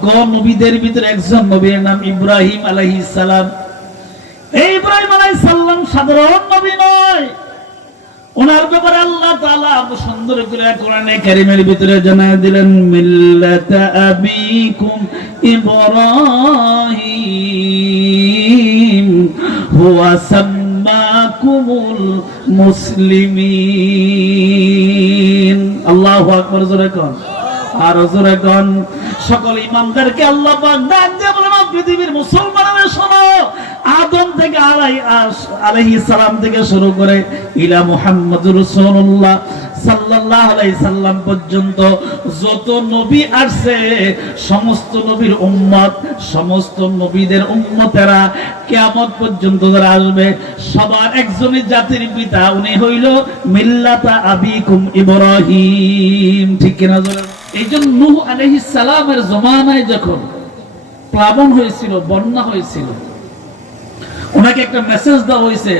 অসংখ্য নবীদের ভিতরে একজন নবীর নাম ইব্রাহিম আলাইহিস সালাম। এই ইব্রাহিম আলাইহিস সালাম সাধারণ নবী নয়, ওনার ব্যাপারে আল্লাহ তাআলা সুন্দর করে কোরআনে কারীমের ভিতরে জানায় দিলেন, মিল্লাতা আবিকুম ইব্রাহিম হুয়া সাম্মাকুমুল মুসলিমিন। আল্লাহু আকবার, জোরে কোন আর জোরে কোন। সকল ইমানদারকে আল্লাহ পাক ডাক দিয়ে বলেন, পৃথিবীর মুসলমানরা শোনো, আদম থেকে আলাইহিস সালাম থেকে শুরু করে ইলা মুহাম্মাদুর রাসূলুল্লাহ সাল্লাল্লাহু আলাইহি সাল্লাম পর্যন্ত যত নবী আসছে, সমস্ত নবীর উম্মত, সমস্ত নবীদের উম্মতেরা কিয়ামত পর্যন্ত যারা আসবে, সবার একজনই জাতির পিতা, উনি হইল মিল্লাতা আবিকুম ইব্রাহিম। ঠিক কিনা? এই জন্য নূহ আলাইহিস সালামের জমানায় যখন প্লাবন হয়েছিল, বন্যা হয়েছিল, ওনাকে একটা মেসেজ দেওয়া হয়েছে,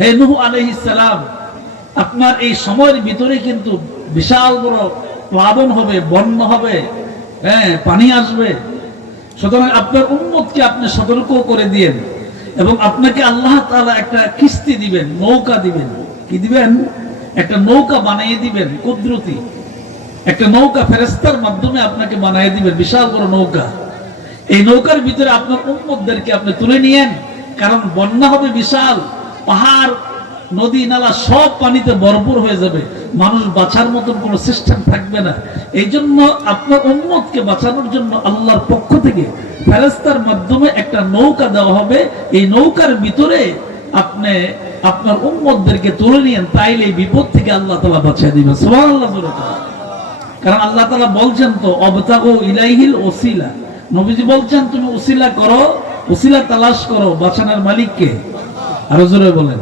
হে নূহ আলাইহিস সালাম, আপনার এই সময়ের ভিতরে কিন্তু বিশাল বড় প্লাবন হবে, বন্যা হবে, হ্যাঁ, পানি আসবে, সুতরাং আপনার উম্মতকে আপনি সতর্ক করে দিয়েন এবং আপনাকে আল্লাহ তাআলা একটা কিস্তি দিবেন, নৌকা দিবেন। কি দিবেন? একটা নৌকা বানিয়ে দিবেন, কুদরতি একটা নৌকা ফেরেশতার মাধ্যমে আপনাকে বানিয়ে দিবেন, বিশাল বড় নৌকা। এই নৌকার ভিতরে আপনার উম্মতদেরকে আপনি তুলে নিয়েন, কারণ বন্যা হবে বিশাল, পাহাড় নদী নালা সব পানিতে ভরপুর হয়ে যাবে, মানুষ বাঁচার মতন কোনো সিস্টেম থাকবে না। এই জন্য আপনার উম্মতকে বাঁচানোর জন্য আল্লাহর পক্ষ থেকে ফেরেশতার মাধ্যমে একটা নৌকা দেওয়া হবে, এই নৌকার ভিতরে আপনি আপনার উম্মতদেরকে তুলে নিয়েন, তাইলে এই বিপদ থেকে আল্লাহ তাআলা বাঁচিয়ে দিবেন। সুবহানাল্লাহ। কারণ আল্লাহ তাআলা বলছেন তো, অবতাগু ইলাইহিল ওসিলা, নবীজি বলছেন তুমি ওসিলা করো, ওসিলা তালাশ করো, বাঁচানোর মালিক কে? আরো জোরে বলেন।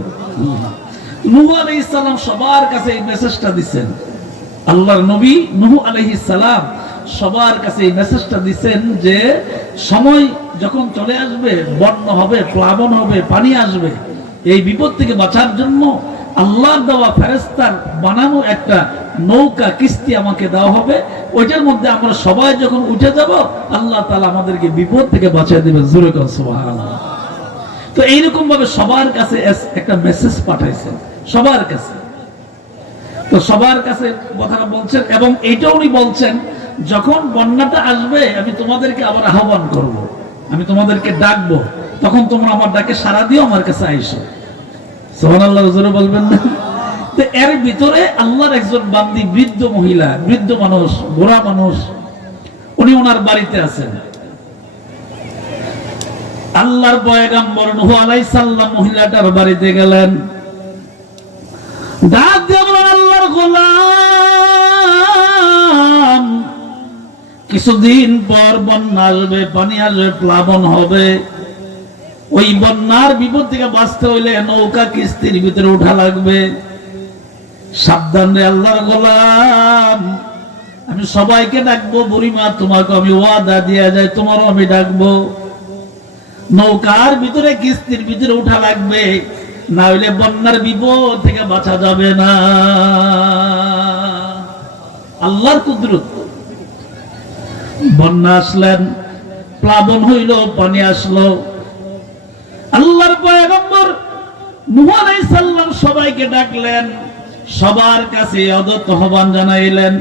নূহ আলাইহিস সালাম সবার কাছে এই মেসেজটা দিবেন, আল্লাহর নবী নূহ আলাইহিস সালাম সবার কাছে এই মেসেজটা দিবেন যে সময় যখন চলে আসবে, বন্যা হবে, প্লাবন হবে, পানি আসবে, এই বিপদ থেকে বাঁচার জন্য আল্লাহর দেওয়া ফেরেশতার বানানো একটা নৌকা, কিস্তি আমাকে দেওয়া হবে, ওইটার মধ্যে আমরা সবাই যখন উঠে যাব, আল্লাহ তাআলা আমাদেরকে বিপদ থেকে বাঁচিয়ে দিবেন। জোরে বলেন সুবহানাল্লাহ। তো এইরকম ভাবে সবার কাছে একটা মেসেজ পাঠাইছেন, সবার কাছে। তো সবার কাছে কথাটা বলছেন এবং এইটা উনি বলছেন, যখন বন্যাটা আসবে আমি তোমাদেরকে আবার আহ্বান করব, আমি তোমাদেরকে ডাকবো, তখন তোমরা আমার ডাকে সাড়া দিও, আমার কাছে আইসো। সুবহানাল্লাহ, জোরে বলবেন না? তো এর ভিতরে আল্লাহর একজন বান্দি, বৃদ্ধ মহিলা, বৃদ্ধ মানুষ, বুড়া মানুষ, উনি ওনার বাড়িতে আছেন। আল্লাহর পয়গম্বর নূহ আলাইহিস সালাম মহিলাটার বাড়িতে গেলেন, ডাক দিয়ে বললেন, আল্লাহর গোলাম, কিছুদিন পর বন্যা আসবে, পানি আসবে, প্লাবন হবে, ওই বন্যার বিপদ থেকে বাঁচতে হইলে নৌকা কিস্তির ভিতরে উঠা লাগবে। সাবধান রে আল্লাহর গোলাম, আমি সবাইকে ডাকবো, বুড়িমা তোমাকে আমি ওয়াদা দিয়ে যাই, তোমারও আমি ডাকবো, নৌকার ভিতরে কিস্তির ভিতরে উঠা লাগবে, না হইলে বন্যার বিপদ থেকে বাঁচা যাবে না। আল্লাহর কুদরত। বন্যা আসলেন, প্লাবন হইল, পানি আসলো, আল্লাহর পয়গম্বর নূহ আলাইহিস সালাম সবাইকে ডাকলেন, সবার কাছে আদত আহ্বান জানাইলেন,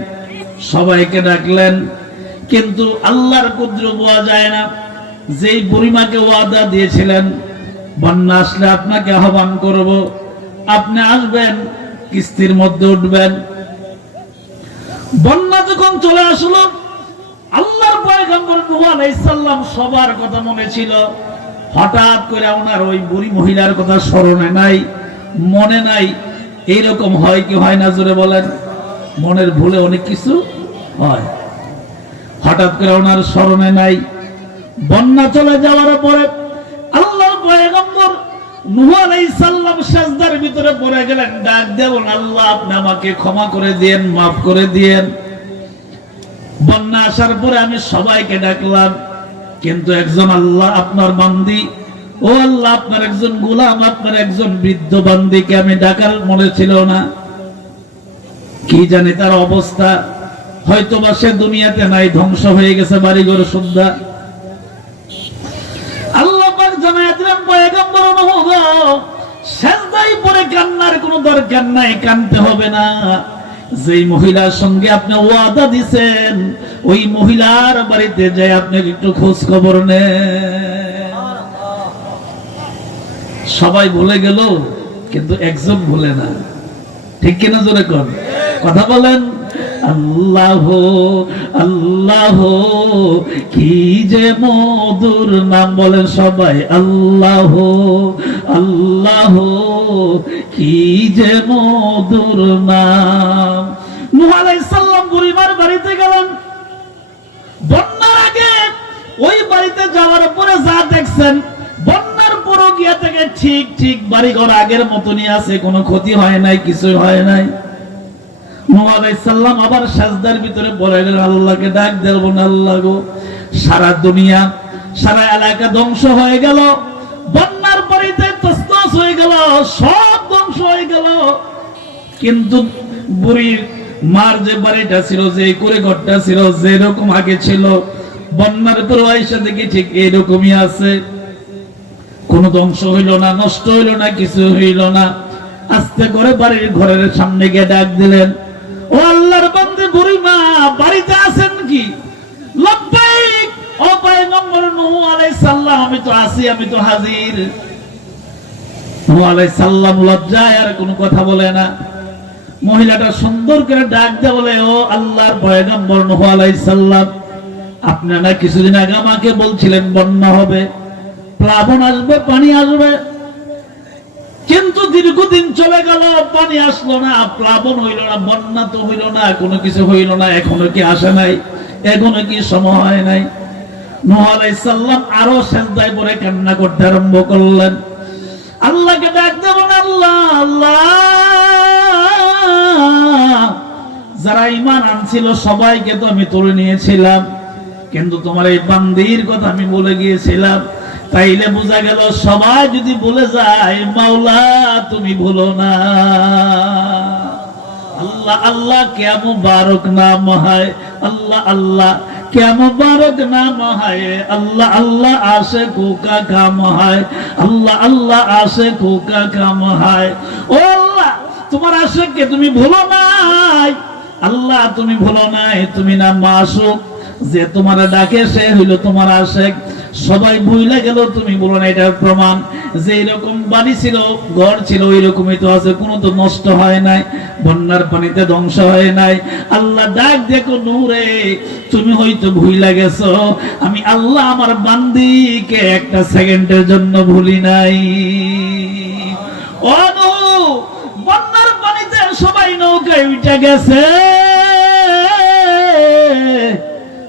সবাইকে ডাকলেন, কিন্তু আল্লাহর কুদরত বোঝা যায় না। যেই বুড়িমাকে ওয়াদা দিয়েছিলেন, বন্যা আসলে আপনাকে আহ্বান করব, আপনি আসবেন, কিস্তির মধ্যে উঠবেন, বন্যা যখন চলে আসলো, আল্লাহর পয়গম্বর নূহ আলাইহিস সালাম সবার কথা মনে ছিল, হঠাৎ করে ওনার ওই বুড়ি মহিলার কথা স্মরণে নাই, মনে নাই। এইরকম হয় কি হয় না? জোরে বলেন। মনের ভুলে অনেক কিছু হয়। হঠাৎ করে ওনার স্মরণে নাই। বন্যা চলে যাওয়ার পরে আল্লাহর পয়গম্বর নূহ আলাইহিস সালাম সিজদার ভিতরে পড়ে গেলেন, ডাক দেন, আল্লাহ আপনি আমাকে ক্ষমা করে দিয়েন, মাফ করে দিয়েন। বন্যা আসার পরে আমি সবাইকে ডাকলাম, কিন্তু একজন আল্লাহ আপনার বান্দি, ও আল্লাহ আপনার একজন গোলাম, আপনার একজন বৃদ্ধ বান্দিকে আমি ডাকার মনে ছিল না, কি জানি তার অবস্থা। হয়তো বা সে দুনিয়াতে নাই, ধ্বংস হয়ে গেছে বাড়িঘর সুদ্ধা। আল্লাহ পাক জানায় দিলেন পয়গম্বর নূহ, সেজদায় পড়ে কান্নার কোনো দরকার নাই, কানতে হবে না। যেই মহিলার সঙ্গে আপনি ওয়াদা দিবেন ওই মহিলার বাড়িতে যায় আপনি একটু খোঁজ খবর নেন। সবাই ভুলে গেল কিন্তু একজন ভুলে না, ঠিক কিনা জোরে কোন কথা বলেন। আল্লাহ আল্লাহ কি যে মধুর নাম, বলেন সবাই আল্লাহ আল্লাহ কি যে মধুর নাম। নূহ আলাইহিস সালাম বুড়িমার বাড়িতে গেলেন বন্যার আগে। ওই বাড়িতে যাওয়ার পরে যা দেখছেন, বন্যার পরও গিয়া থেকে ঠিক ঠিক বাড়িঘর আগের মতনই আছে, কোনো ক্ষতি হয় নাই, কিছু হয় নাই। নূহ আলাইহিস সালাম আবার সাজদার ভিতরে পড়ে গেলেন, আল্লাহকে ডাক দেবেন, আল্লাহ গো সারা দুনিয়া সারা এলাকা ধ্বংস হয়ে গেল, বন্যার বাড়িতে তছনছ হয়ে গেল, সব ধ্বংস হয়ে গেল, কিন্তু বুড়ির মার যে বাড়িটা ছিল, যে করে ঘরটা ছিল, যেরকম আগে ছিল, বন্যার পর আইসা দেখি ঠিক এইরকমই আছে, কোনো ধ্বংস হইল না, নষ্ট হইল না, কিছু হইল না। আস্তে করে বাড়ির ঘরের সামনে গিয়ে ডাক দিলেন, ও আল্লাহর বান্দে বুড়িমা বাড়িতে আছেন কি? লব্বাইক ও পয়গম্বর নূহ আলাইহিস সালাম, আমি তো আছি, আমি তো হাজির। নূহ আলাইহিস সালাম লজ্জায় আর কোনো কথা বলে না। মহিলাটা সুন্দর করে ডাক দিয়ে বলে, ও আল্লাহর পয়গম্বর নূহ আলাইহিস সালাম, আপনারা কিছুদিন আগে আমাকে বলছিলেন বন্যা হবে, প্লাবন আসবে, পানি আসবে, কিন্তু দীর্ঘদিন চলে গেল, পানি আসলো না, প্লাবন হইল না, বন্যা তো হইল না, কোনো কিছু হইল না, এখনো কি আসে নাই? এখনো কি সময় হয় নাই? নূহ আলাইহিস সালাম আরো সিজদায় পড়ে কান্না করতে আরম্ভ করলেন, আল্লাহকে ডাক দেবেন, আল্লাহ আল্লাহ, যারা ঈমান আনছিল সবাইকে তো আমি তুলে নিয়েছিলাম, কিন্তু তোমার এই বান্দির কথা আমি বলে গিয়েছিলাম। তাইলে বোঝা গেল সবাই যদি বলে যায় মাওলা তুমি ভুলো না। আল্লাহ আল্লাহ क्या मुबारक नाम है, अल्लाह अल्लाह क्या मुबारक नाम है, अल्लाह अल्लाह आशिकों का काम है, अल्लाह अल्लाह आशिकों का काम है। ও আল্লাহ তোমার আশিককে তুমি ভুলো নাই, আল্লাহ তুমি ভুলো নাই, তুমি না মাসুক, যে তোমার ডাকে সে হইল তোমার আশিক। সবাই ভুলে গেল, তুমি বলো না। এটার প্রমাণ যে এরকম বাড়ি ছিল, ঘর ছিল, ওই রকমই তো আছে, কোনো তো নষ্ট হয় নাই, বন্যার পানিতে ধ্বংস হয় নাই। আল্লাহ ডাক দেখো, নূরে তুমি হয়তো ভুলে গেছো, আমি আল্লাহ আমার বান্দিকে একটা সেকেন্ডের জন্য ভুলি নাই। ও নূহ, বন্যার পানিতে সবাই নৌকায় উঠে গেছে,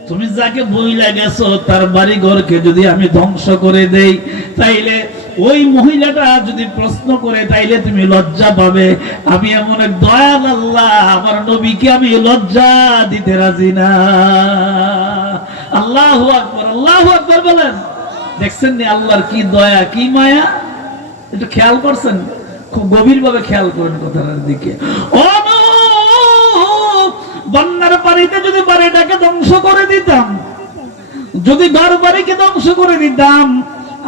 তুমি যাকে বইলা গেছো তার বাড়ি ঘরকে যদি আমি ধ্বংস করে দেই, তাইলে ওই মহিলাটা যদি প্রশ্ন করে তাইলে তুমি লজ্জা পাবে। আমি এমন এক দয়াল আল্লাহ, আমার নবীকে আমি লজ্জা দিতে রাজি না। আল্লাহু আকবার, আল্লাহু আকবার বলেন। দেখছেন নি আল্লাহর কি দয়া, কি মায়া? একটু খেয়াল করছেন? খুব গভীর ভাবে খেয়াল করেন কথাটার দিকে। ও বন্যার পানিতে যদি বাড়িটাকে ধ্বংস করে দিতাম, যদি ঘর বাড়িকে ধ্বংস করে দিতাম,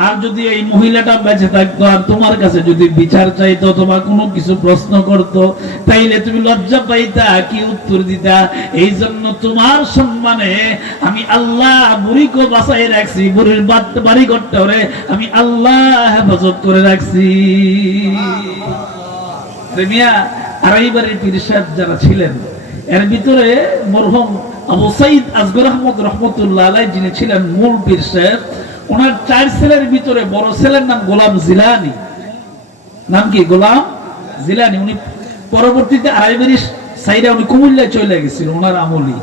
আর যদি এই মহিলাটা বেঁচে থাকতো আর তোমার কাছে যদি বিচার চাইতো, তোমার কোনো কিছু প্রশ্ন করতো, তাইলে তুমি লজ্জা পাইতা, কি উত্তর দিতা? এই জন্য তোমার সম্মানে আমি আল্লাহ বুড়িকে বাঁচাই রাখছি, বুড়ির বাড়ি ঘরটা আমি আল্লাহ হেফাজত করে রাখছি। মিয়া আর এইবারের পীর সাহেব যারা ছিলেন, এর ভিতরে মরহুম আবু সাইদ আসগর আহমদ রহমতুল্লাহ আলাইহি, যিনি ছিলেন মূল পীর সাহেব, ওনার 4 ছেলের ভিতরে বড় ছেলের নাম গোলাম জিলানী। নাম কি? গোলাম জিলানী। উনি পরবর্তীতে আড়াইবাড়ি সাইডে উনি কুমিল্লায় চলে গেছিল ওনার আমলি।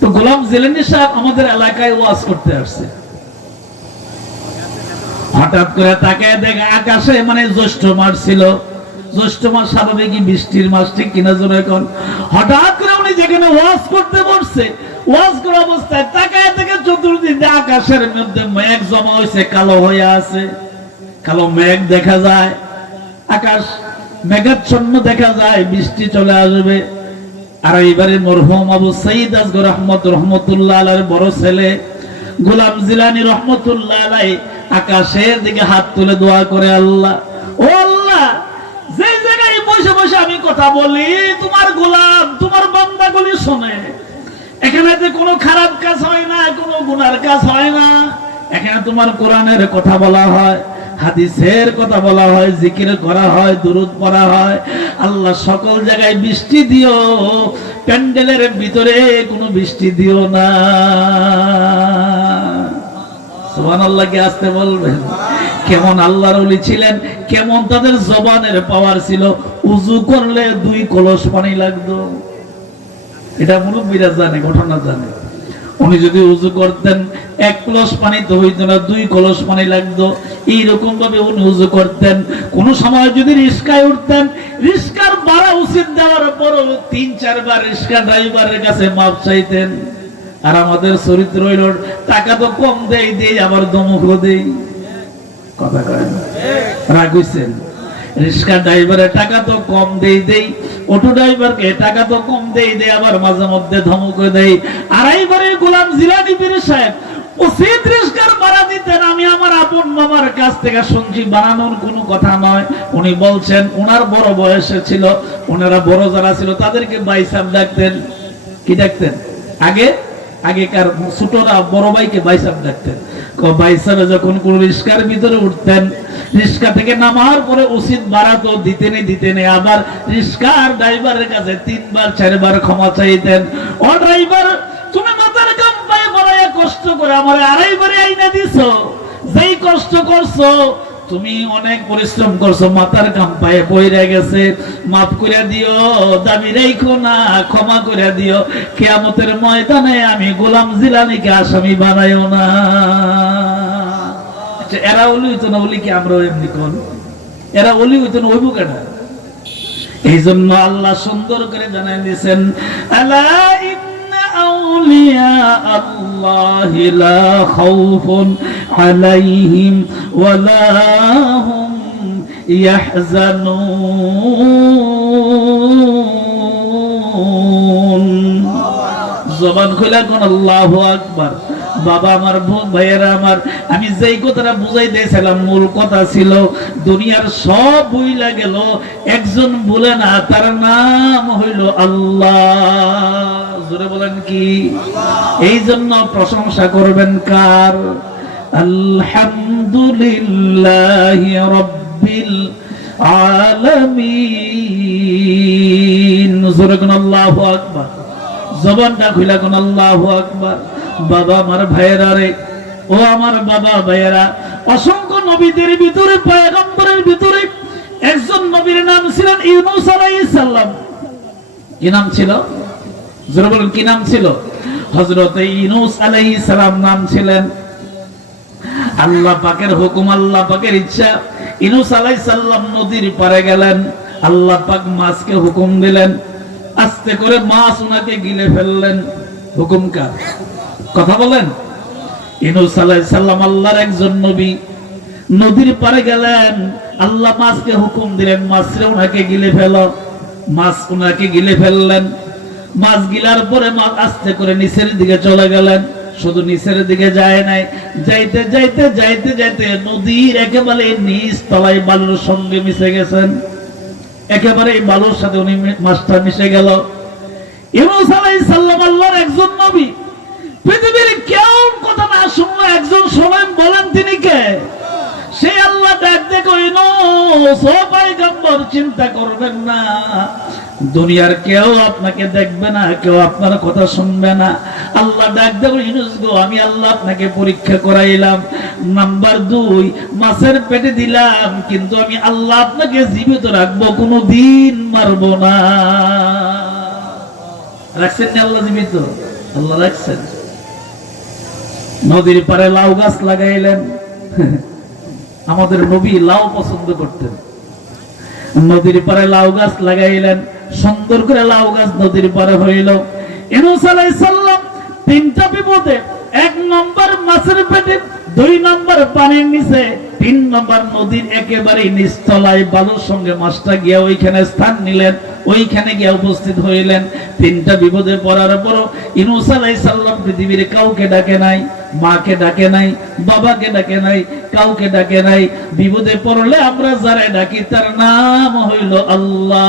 তো গোলাম জিলানী সাহেব আমাদের এলাকায় ওয়াজ করতে আসছে। হঠাৎ করে তাকায় দেখে আকাশে, মানে জ্যৈষ্ঠ মাস ছিল, জ্যৈষ্ঠ মাস স্বাভাবিকই বৃষ্টির মাস, ঠিক কিনা জোরে এখন। হঠাৎ করে উনি যেখানে ওয়াজ করতে বসছে, ওয়াজ করা অবস্থায় তাকায় দেখে চতুর্দিকে আকাশের মধ্যে মেঘ জমা হয়েছে, কালো হয়ে আছে, কালো মেঘ দেখা যায়, আকাশ মেঘাচ্ছন্ন দেখা যায়, বৃষ্টি চলে আসবে। আর এইবারে মরহুম আবু সাইদ আসগর রহমতুল্লাহ আলাইহির বড় ছেলে গোলাম জিলানী রহমতুল্লাহ আলাইহি আকাশের দিকে হাত তুলে দোয়া করে, আল্লাহ ও আল্লাহ, যে জায়গায় বসে বসে আমি কথা বলি তোমার গোলাম তোমার বান্দাগুলি শোনে, এখানে কোনো খারাপ কাজ হয় না, কোনো গুনার কাজ হয় না, এখানে তোমার কোরআনের কথা বলা হয়, হাদিসের কথা বলা হয়, জিকির করা হয়, দুরূদ পড়া হয়। আল্লাহ সকল জায়গায় বৃষ্টি দিও, প্যান্ডেলের ভিতরে কোনো বৃষ্টি দিও না। সুবহানাল্লাহ কি আসতে বলবেন? কেমন আল্লাহর ওলি ছিলেন, কেমন তাদের জবানের পাওয়ার ছিল। উযু করলে 2 কলস পানি লাগতো, এটা মুরব্বীরা জানে, ঘটনা জানে। উনি যদি উযু করতেন 1 কলস পানি তো হইতো না, 2 কলস পানি লাগতো। এইরকম ভাবে উনি উযু করতেন। কোন সময় যদি রিস্কায় উঠতেন, রিস্কার ভাড়া উচিত দেওয়ার পরও 3-4 বার রিস্কা ড্রাইভারের কাছে মাপ চাইতেন। আর আমাদের চরিত্র হইল টাকা তো কম দেই আবার দমকও দেই, কথা কয় না, রাগ হইছেন? রিস্কা ড্রাইভারের টাকা তো কম দেই, অটো ড্রাইভারকে টাকা তো কম দেই আবার মাঝে মধ্যে ধমক দেই। আর এইবারে গোলাম জিলানী পীর সাহেব উচিত রিস্কার ভাড়া দিতেন। আমি আমার আপন মামার কাছ থেকে শুনছি, বানানোর কোনো কথা নয়। উনি বলছেন ওনার বড় বয়সে ছিল, ওনারা বড় যারা ছিল তাদেরকে ভাই সাহেব ডাকতেন। কি ডাকতেন? আগেকার ছোটরা বড় ভাইকে ভাই সাহেব ডাকতেন। ভাই সাহেব যখন কোন রিস্কার ভিতরে উঠতেন, রিস্কা থেকে নামার পরে উচিত ভাড়া তো দিতেন, আবার রিস্কার ড্রাইভারের কাছে 3-4 বার ক্ষমা চাইতেন। ও ড্রাইভার, তুমি মাথার কাম পায়ে বড়াইয়া কষ্ট করে আমার 2.5 বারে আইনা দিছো, যেই কষ্ট করছো তুমি অনেক পরিশ্রম করছো, মাথার কাম পায়ে পইরা গেছে, মাফ করে দিও, দাবি রাখো না, ক্ষমা করে দিও। কিয়ামতের ময়দানে আমি গোলাম জিলানীকে আসামি বানাইও না। এরা ওলি হইতো না, ওলি কি আমরা এমনি কোন? এরা ওলি হইতো না, হইব কেন? এই জন্য আল্লাহ সুন্দর করে জানাই দিয়েছেন, আলা ইন্না আউলিয়া আল্লাহি লা খাউফুন আলাইহিম ওয়া লা হুম ইয়াহজানুন। জবান খুলে কোন আল্লাহু আকবার। বাবা আমার, ভাইয়েরা আমার, আমি যেই কথাটা বুঝাই দিয়েছিলাম মূল কথা ছিল দুনিয়ার সব ভুইলা গেল, একজন ভুলে না, তার নাম হইল আল্লাহ। জোরে বলেন কি? এই জন্য প্রশংসা করবেন কার? আলহামদুলিল্লাহি রাব্বিল আলামিন। জোরে কোন আল্লাহু আকবার। জবানটা খুলে কোন আল্লাহু আকবার। বাবা আমার ভাইয়েরা রে, ও আমার বাবা ভাইয়েরা, অসংখ্য নবীদের ভিতরে, পয়গম্বরের ভিতরে একজন নবীর নাম ছিলেন ইউনূস আলাইহিস সালাম। কি নাম ছিল? জোরে বলেন, কি নাম ছিল? হযরত ইউনূস আলাইহিস সালাম নাম ছিলেন। আল্লাহ পাকের হুকুম, আল্লাহ পাকের ইচ্ছা, ইউনূস আলাইহিস সালাম নদীর পারে গেলেন। আল্লাহ পাক মাছকে হুকুম দিলেন, আস্তে করে মাছ ওনাকে গিলে ফেললেন। হুকুম কার? কথা বলেন। ইউনূস আলাইহিস সালাম আল্লাহর একজন নবী, নদীর পারে গেলেন, আল্লাহ মাছকে হুকুম দিলেন মাছরে ওনাকে গিলে ফেলো। মাছ ওনাকে গিলে ফেললেন। মাছ গিলার পরে মাছ আস্তে করে নিচের দিকে চলে গেলেন। শুধু নিচের দিকে যায় নাই, যাইতে যাইতে যাইতে যাইতে নদীর একেবারে নিচ তলায় বালুর সঙ্গে মিশে গেছেন। একেবারে এই বালুর সাথে উনি মাছটা মিশে গেল। ইউনূস আলাইহিস সালাম আল্লাহর একজন নবী, পৃথিবীর কেউ কথা না শুনলো একজন শোনেন, বলেন তিনি কে? সেই আল্লাহ ডাক দেখো, ইউনূস ও পয়গম্বর, চিন্তা করবেন না, দুনিয়ার কেউ আপনাকে দেখবে না, কেউ আপনার কথা শুনবে না। আল্লাহ ডাক দেখো, ইউনূস গো, আমি আল্লাহ আপনাকে পরীক্ষা করাইলাম। নাম্বার 2, মাছের পেটে দিলাম, কিন্তু আমি আল্লাহ আপনাকে জীবিত রাখবো, কোনদিন মারবো না। রাখছেন না আল্লাহ জীবিত? আল্লাহ রাখছেন। নদীর পারে লাউ গাছ লাগাইলেন। আমাদের নবী লাউ পছন্দ করতেন। নদীর পারে লাউ গাছ লাগাইলেন, সুন্দর করে লাউ গাছ নদীর পারে হইল। ইউনূস আলাইহিস সালাম 3টা বিপদে, 1 নম্বর মাছের পেটে, 2 নম্বর পানির নিচে, 3 নম্বর নদীর একেবারে নিচতলায় বালুর সঙ্গে মাছটা গিয়ে ওইখানে স্থান নিলেন। ওইখানে গিয়ে উপস্থিত হইলেন। তিনটা বিপদে পড়ার পরও ইউনূস আলাইহিস সালাম পৃথিবীর কাউকে ডাকে নাই, মাকে ডাকে নাই, বাবাকে ডাকে নাই, কাউকে ডাকে নাই। বিপদে পড়লে আমরা যারা ডাকি তার নাম হইল আল্লাহ।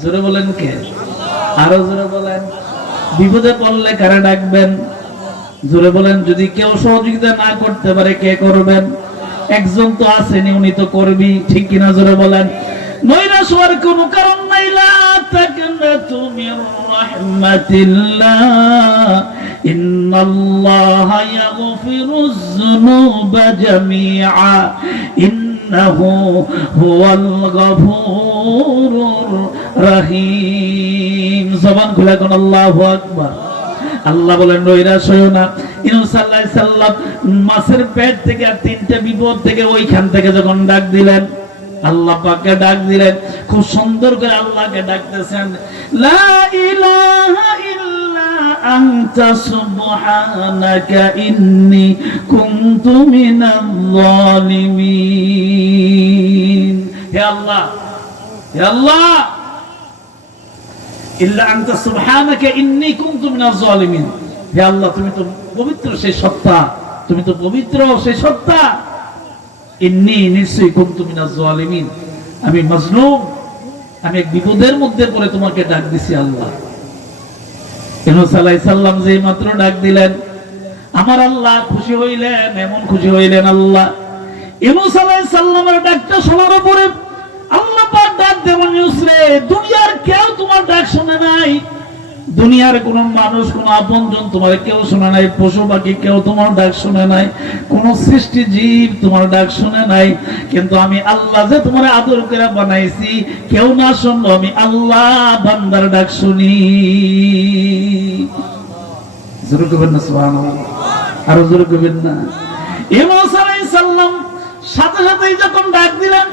জোরে বলেন কে? আরো জোরে বলেন। বিপদে পড়লে কারা ডাকবেন? জোরে বলেন। যদি কেউ সহযোগিতা না করতে পারে কে করবেন? একজন তো আছেন, উনি তো করবি, ঠিক কিনা? জোরে বলেন। নৈরাশ হওয়ার কোনো কারণ নাই। লা তাকনাতু মির রাহমাতিল্লাহ, ইন্নাল্লাহা ইয়াগফিরুয যুনুবা জামিআ, ইন্নাহু হুয়াল গফুরুর রহিম। জবান খুলে কোন আল্লাহু আকবার। আল্লাহ বলেন নৈরাশ হইও না। ইউনূস আলাইহিস সালাম মাছের পেট থেকে আর তিনটা বিপদ থেকে ওইখান থেকে যখন ডাক দিলেন, আল্লাহ পাককে ডাক দিলেন, খুব সুন্দর করে আল্লাহকে ডাকতেছেন, লা ইলাহা ইল্লা আনতা সুবহানাকা ইন্নী কুনতু মিনাল যালিমিন। হে আল্লাহ, হে আল্লাহ, ইল্লা আনতা সুবহানাকা ইন্নী কুনতু মিনাজ যালিমিন। হে আল্লাহ, তুমি তো পবিত্র সেই সত্তা, তুমি তো পবিত্র সেই সত্তা। ইন্নী নিশ্চয়ই কুনতু মিনাজ যালিমিন, আমি মাজলুম, আমি এক বিপদের মধ্যে পড়ে তোমাকে ডাক দিছি আল্লাহ। ইউনূস আলাইহিস সালাম যেই মাত্র ডাক দিলেন, আমার আল্লাহ খুশি হইলেন। এমন খুশি হইলেন আল্লাহ, ইউনূস আলাইহিস সালামের ডাকটা শোনার পরে আল্লাহ পাক ডাক দেবেন, ইউনূস রে, দুনিয়ার কেউ তোমার ডাক শুনে নাই, দুনিয়ার কোন মানুষ, কোন আপনজন তোমার কেউ শুনে নাই, পশু পাখি কেউ তোমার ডাক শুনে নাই, কোন সৃষ্টি জীব তোমার ডাক শুনে নাই, কিন্তু আমি আল্লাহ যে তোমার আদর করে বানাইছি, কেউ না শুনলো, আমি আল্লাহ বান্দার ডাক শুনি। জোরে কইবেন না সুবহানাল্লাহ? আরো জোরে কইবেন না? ইউনূস আলাইহিস সালাম সাথে সাথেই যখন ডাক দিলেন,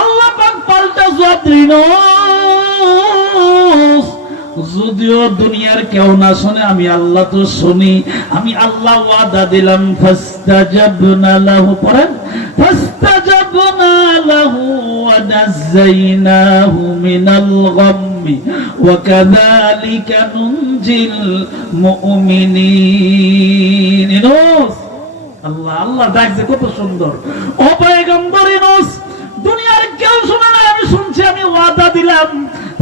আল্লাহ পাক পাল্টা জবাব দিলেন, যদিও দুনিয়ার কেউ না শুনে, আমি আল্লাহ তো শুনি। আমি আল্লাহ ওয়াদা দিলাম, ফাস্তাজাবনা লাহু, পড়েন, ফাস্তাজাবনা লাহু ওয়া নাযায়নাহু মিনাল গাম্মি ওয়া কাযালিকা নুনজিল মুমিনিন। ইউনূস, আল্লাহ আল্লাহ ডাকছে কত সুন্দর। ও পয়গম্বর ইউনূস, দুনিয়ার কেউ শুনে না, আমি শুনছি, আমি ওয়াদা দিলাম,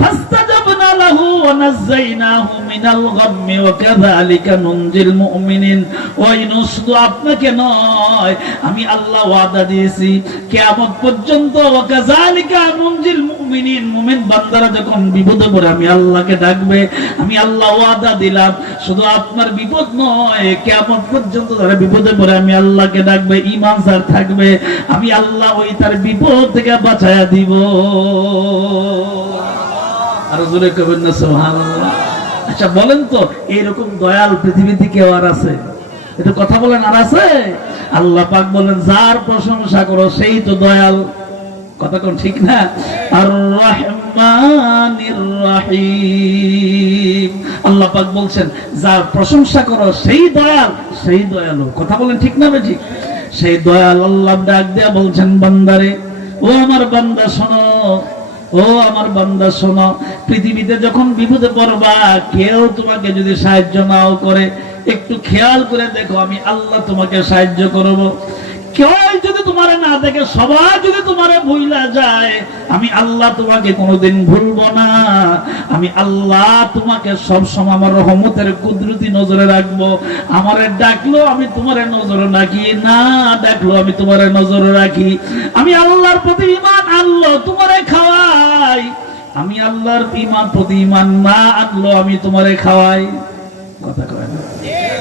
ফাস্তাজাবনা লাহু ওয়া নাযায়নাহু মিনাল গাম্মি ওয়া কাযালিকা নুনজিল মুমিনিন। ও ইউনূস, শুধু আপনাকে নয়, আমি আল্লাহ ওয়াদা দিয়েছি কিয়ামত পর্যন্ত, ওয়া কাযালিকা নুনজিল মুমিনিন, মুমিন বান্দারা যখন বিপদে পড়ে আমি আল্লাহকে ডাকবে, আমি আল্লাহ ওয়াদা দিলাম, শুধু আপনার বিপদ নয়, কিয়ামত পর্যন্ত যারা বিপদে পড়ে আমি আল্লাহকে ডাকবে, ঈমান যার থাকবে, আমি আল্লাহ ওই তার বিপদ থেকে বাঁচায়া দিব। আর জোরে কইবেন না সুবহানাল্লাহ? আচ্ছা বলেন তো, এইরকম দয়াল পৃথিবীতে কেউ আর আছে? একটু কথা বলেন, আর আছে? আল্লাহ পাক বলেন, যার প্রশংসা করো সেই তো দয়াল। কথা কোন ঠিক না? আর রহমানির রহিম। আল্লাহ পাক বলছেন, যার প্রশংসা করো সেই দয়াল, সেই দয়ালু। কথা বলেন ঠিক না বেঠিক? সেই দয়াল আল্লাহ ডাক দেয়া বলছেন, বান্দারে, ও আমার বান্দা শোনো, ও আমার বান্দা শোনো, পৃথিবীতে যখন বিপদে পড়বা, কেউ তোমাকে যদি সাহায্য নাও করে, একটু খেয়াল করে দেখো, আমি আল্লাহ তোমাকে সাহায্য করব। কেউ যদি তোমারে না দেখে, সবাই যদি তোমারে ভুলা যায়, আমি আল্লাহ তোমাকে কোনোদিন ভুলবো না। আমি আল্লাহ তোমাকে সব সময় আমার রহমতের কুদরতি নজরে রাখবো। আমারে ডাকলো আমি তোমারে নজরে রাখি, না ডাকলো আমি তোমারে নজরে রাখি। আমি আল্লাহর প্রতি ঈমান আনলো তোমারে খাওয়াই, আমি আল্লাহর প্রতি ঈমান না আনলো আমি তোমারে খাওয়াই। কথা কয় না?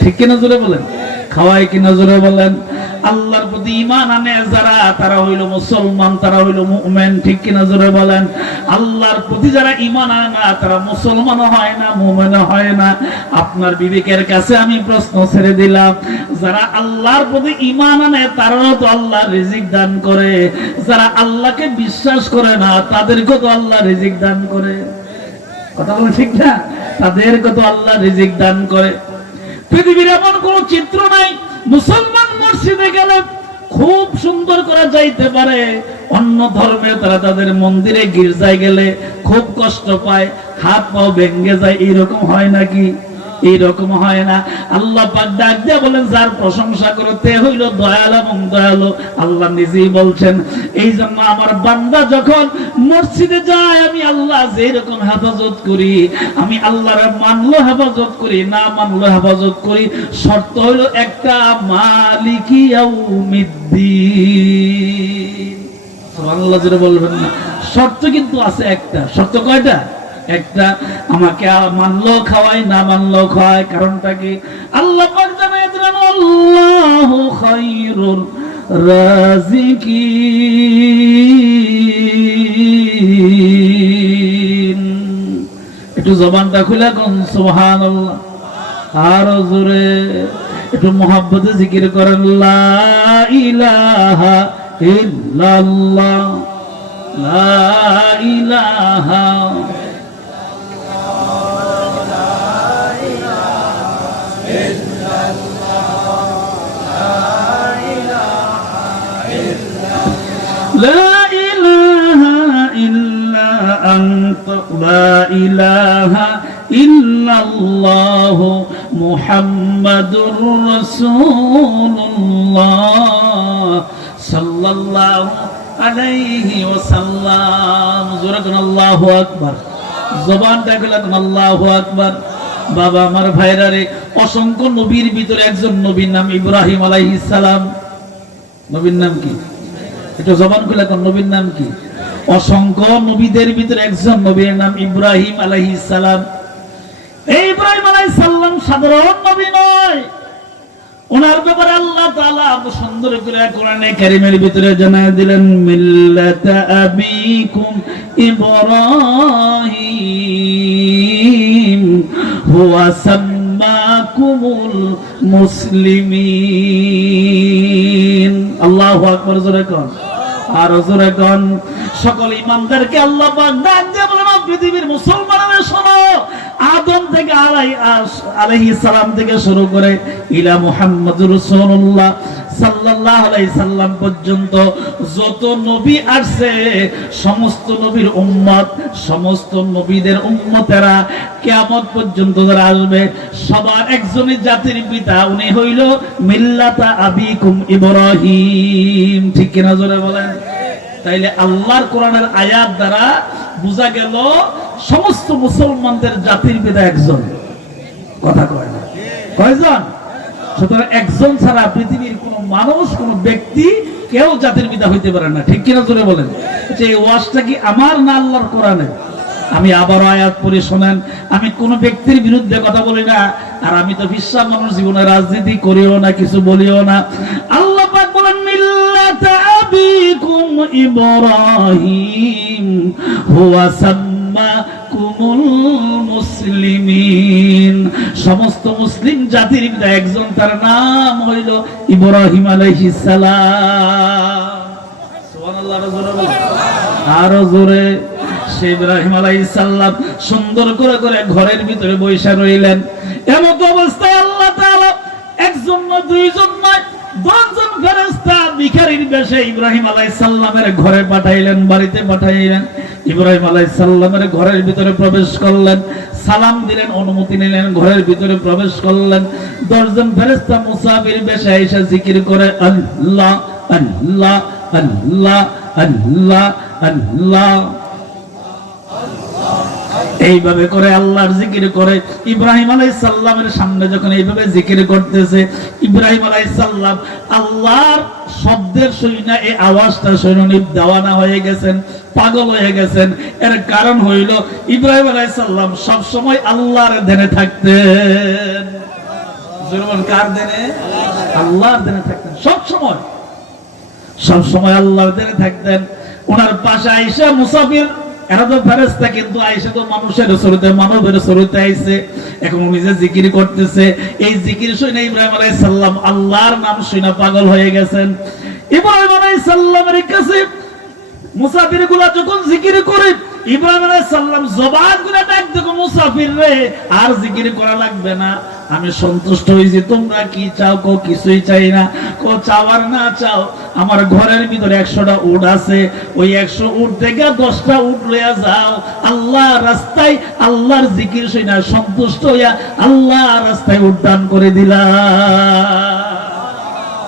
ঠিক কিনা জোরে বলেন? খাওয়াই কিনা জোরে বলেন? আল্লাহর প্রতি ঈমান আনে যারা, তারা হইল মুসলমান, তারা হইল মুমিন। ঠিক কিনা জোরে বলেন? আল্লাহর প্রতি যারা ঈমান আনে না, তারা মুসলমান হয় না, মুমিন হয় না। আপনার বিবেকের কাছে আমি প্রশ্ন ছেড়ে দিলাম, যারা আল্লাহর প্রতি ঈমান আনে তারাও তো আল্লাহ রিজিক দান করে, যারা আল্লাহকে বিশ্বাস করে না তাদেরকে তো আল্লাহ রিজিক দান করে। কথা বলেন ঠিক না? তাদেরকে তো আল্লাহ রিজিক দান করে। পৃথিবীর এমন কোন চিত্র নাই, মুসলমান মসজিদে গেলে খুব সুন্দর করে যাইতে পারে, অন্য ধর্মের তারা তাদের মন্দিরে গির্জায় গেলে খুব কষ্ট পায়, হাত পাও ভেঙে যায়, এইরকম হয় নাকি? এইরকম হয় না। আল্লাহ পাক ডাক দিয়ে বলেন, যার প্রশংসা করতে হইল দয়াল এবং দয়ালু। আল্লাহ নিজেই বলছেন, এই জন্য আমার বান্দা যখন মসজিদে যায় আমি আল্লাহ যেরকম হেফাজত করি, আমি আল্লাহর মানলো হেফাজত করি, না মানলো হেফাজত করি। শর্ত হইল একটা, মালিকি ইয়াউমিদ্দিন। সুবহানাল্লাহ জোরে বলবেন না? শর্ত কিন্তু আছে একটা। শর্ত কয়টা? একটা। আমাকে মানলো খাওয়াই, না মানলো খাওয়াই। কারণটা কি? আল্লাহ পাক জানায় দিলেন, আল্লাহু খায়রুর রাযিকিন। একটু জবানটা খুলে কোন সুবহানাল্লাহ। আর জোরে একটু মুহাব্বতে জিকির করেন, লা ইলাহা ইল্লাল্লাহ, লা ইলাহা لا إله إلا أنت لا إله إلا الله محمد رسول الله صلى الله عليه وسلم। জোরে আল্লাহু আকবার। জবানটা খুলে আল্লাহু আকবার। বাবা আমার ভাইরা রে, অসংখ্য নবীর ভিতরে একজন নবীর নাম ইব্রাহিম আলাইহিস সালাম। নবীর নাম কি? এটা জবান খুলে কোন নবীর নাম কি? অসংখ্য নবীদের ভিতরে একজন নবীর নাম ইব্রাহিম আলাইহিস সালাম। এই ইব্রাহিম আলাইহিস সালাম সাধারণ নবী নয়। ওনার ব্যাপারে আল্লাহ তাআলা সুন্দর করে কোরআনে কারীমের ভিতরে জানায় দিলেন, মিল্লাতা আবিকুম ইব্রাহিম হুয়া সাম্মাকুমুল মুসলিমিন। আল্লাহু আকবার। জোরে কোন, আর জোরে কোন। সকল ইমানদারকে আল্লাহ পাক ডাক দিয়ে বলেন, পৃথিবীর মুসলমানরা শোনো, আদম থেকে আলাইহিস সালাম থেকে শুরু করে ইলা মুহাম্মাদুর রাসূলুল্লাহ সাল্লাল্লাহু আলাইহি সাল্লাম পর্যন্ত যত নবী আসছে, সমস্ত নবীর উম্মত, সমস্ত নবীদের উম্মতেরা কিয়ামত পর্যন্ত যারা আসবে, সবার একজনই জাতির পিতা, উনি হইল মিল্লাতা আবিকুম ইব্রাহিম। ঠিক কিনা জোরে বলেন? তাইলে আল্লাহর কোরআনের আয়াত দ্বারা বোঝা গেল সমস্ত মুসলমানদের জাতির পিতা একজন। কথা কয় না? কয়জন? সুতরাং একজন ছাড়া পৃথিবীর কোন মানুষ, কোন ব্যক্তি কেউ জাতির পিতা হইতে পারে না। ঠিক কিনা জোরে বলেন? এই ওয়াজটা কি আমার না আল্লাহর কোরআনের? আমি আবার আয়াত পড়ে শোনেন। আমি কোন ব্যক্তির বিরুদ্ধে কথা বলি না, আর আমি তো বিশ্বাস মানুষ জীবনে রাজনীতি করিও না, কিছু বলিও না। আল্লাহ পাক বলেন, মিল্লাতা আবিকুম ইব্রাহিম হুয়া সাম্মাকুমুল মুসলিমিন। সমস্ত মুসলিম জাতির পিতা একজন, তার নাম হইল ইব্রাহিম আলাইহিস সালাম। সুবহানাল্লাহ। আরো জোরে। সে ইব্রাহিম আলাইহিস সালাম সুন্দর করে করে ঘরের ভিতরে বসে রইলেন। এমত অবস্থায় আল্লাহ তাআলা একজন না দুইজন নয়, 10 জন ফেরেশতা ভিখারীর বেশে ইব্রাহিম আলাইহিস সালামের ঘরে পাঠাইলেন, বাড়িতে পাঠাইলেন। ইব্রাহিম আলাইহিস সালামের ঘরের ভিতরে প্রবেশ করলেন, সালাম দিলেন, অনুমতি নিলেন, ঘরের ভিতরে প্রবেশ করলেন। 10 জন ফেরেশতা মুসাফির বেশে এসে জিকির করে, আল্লাহ আল্লাহ আল্লাহ আল্লাহ আল্লাহ। এইভাবে করে আল্লাহর জিকির করে। ইব্রাহিম আলাইহিস সালামের সামনে যখন এইভাবে জিকির করতেছে, ইব্রাহিম আলাইহিস সালাম আল্লাহর শব্দের শুনে, এই আওয়াজটা শুনে দেওয়ানা হয়ে গেছেন, পাগল হয়ে গেছেন। এর কারণ হইল ইব্রাহিম আলাইহিস সালাম সব সময় আল্লাহর ধ্যানে থাকতেন। জোরে কার ধ্যানে? আল্লাহর ধ্যানে থাকতেন সব সময়, সব সময় আল্লাহর ধ্যানে থাকতেন। ওনার পাশে আয়েশা মুসাফির, এরা তো ফেরেশতা, কিন্তু আয়েশা তো মানুষের সুরতে, মানবের সুরতে আইছে। এখন উনি যে জিকির করতেছে, এই জিকির শুনে ইব্রাহিম আলাইহিস সালাম আল্লাহর নাম শুনে পাগল হয়ে গেছেন। ইব্রাহিম আলাইহিস সালামের কাছে মুসাফিরগুলা যখন জিকির করে, ইব্রাহিম আলাইহিস সালাম জবান করে ডাক দেখো মুসাফির রে, আর জিকির করা লাগবে না, আমি সন্তুষ্ট হইছি, তোমরা কি চাও? কো কিছুই চাই না। কো চাওয়ার না চাও, আমার ঘরের ভিতরে 100টা উট আছে, ওই 100 উট থেকে 10টা উট লইয়া যাও, আল্লাহ রাস্তায় আল্লাহর জিকির শুনা সন্তুষ্ট হইয়া আল্লাহ রাস্তায় উদ্যান করে দিলাম।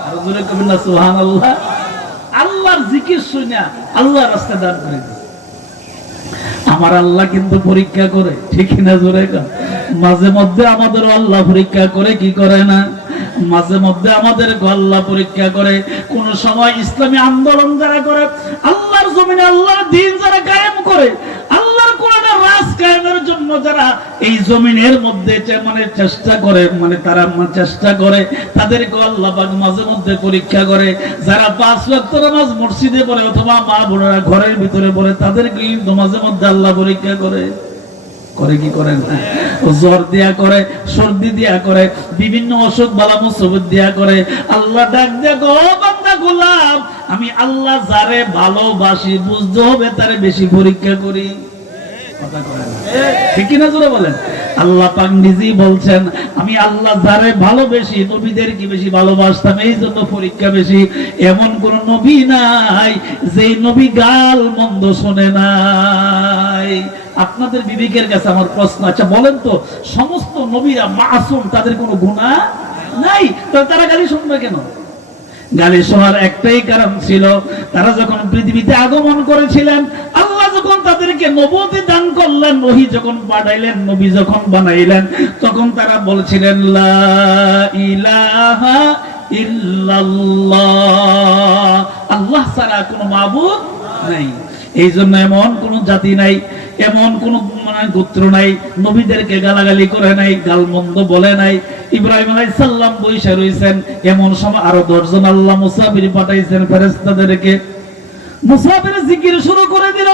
আর জোরে কবির না সুবহানাল্লাহ। আল্লাহর জিকির শুনা আল্লাহ রাস্তায় দান করে দিলাম। আমার আল্লাহ কিন্তু পরীক্ষা করে, ঠিক না জোরে কর? মাঝে মধ্যে আমাদের আল্লাহ পরীক্ষা করে, কি করে না? মাঝে মধ্যে আমাদের আল্লাহ পরীক্ষা করে। কোন সময় ইসলামী আন্দোলন যারা করে, আল্লাহর জমিনে আল্লাহর দ্বীন যারা কায়েম করে, আল্লাহর কোরআনের রাজ কায়েমের জন্য যারা এই জমিনের মধ্যে মানে চেষ্টা করে, মানে তারা চেষ্টা করে, তাদেরকে আল্লাহ পাক মাঝে মধ্যে পরীক্ষা করে। যারা 5 ওয়াক্ত নামাজ মসজিদে পড়ে অথবা মা বোনেরা ঘরের ভিতরে পড়ে, তাদেরকে কিন্তু মাঝে মধ্যে আল্লাহ পরীক্ষা করে। করে কি করে না? জ্বর দিয়া করে, সর্দি দিয়া করে, বিভিন্ন অসুখ বালা মুসিবত দিয়া করে। আল্লাহ ডাক দেখো বান্দা গোলাম, আমি আল্লাহ যারে ভালোবাসি বুঝতে হবে তারে বেশি পরীক্ষা করি। কথা কয় না, ঠিক না জোরে বলেন? আল্লাহ পাক নিজেই বলছেন, আমি আল্লাহ যারে ভালোবাসি নবীদের কি বেশি ভালোবাসতাম, এই জন্য পরীক্ষা বেশি। এমন কোন নবী নাই যেই নবী গাল মন্দ শোনে নাই। আপনাদের বিবেকের কাছে আমার প্রশ্ন, আচ্ছা বলেন তো, সমস্ত নবীরা মাসুম, তাদের কোনো গুনাহ নাই, তারা গালি শুনবে কেন? গালি শোনার একটাই কারণ ছিল, তারা যখন পৃথিবীতে আগমন করেছিলেন, আল্লাহ যখন তাদেরকে নবুয়ত দান করলেন, ওহী যখন পাঠাইলেন, নবী যখন বানাইলেন, তখন তারা বলছিলেন লা ইলাহা ইল্লাল্লাহ, আল্লাহ ছাড়া কোনো মাবুদ নাই। এই জন্য এমন কোন জাতি নাই, এমন কোন গোত্র নাই নবীদেরকে গালাগালি করে নাই, গালমন্দ বলে নাই। ইব্রাহিম আলাইহিস সালাম বইসা রইছেন, এমন সময় আরো 10 জন আল্লাহ মুসাফির পাঠাইছেন ফেরেশতাদেরকে। মুসাফির জিকির শুরু করে দিল।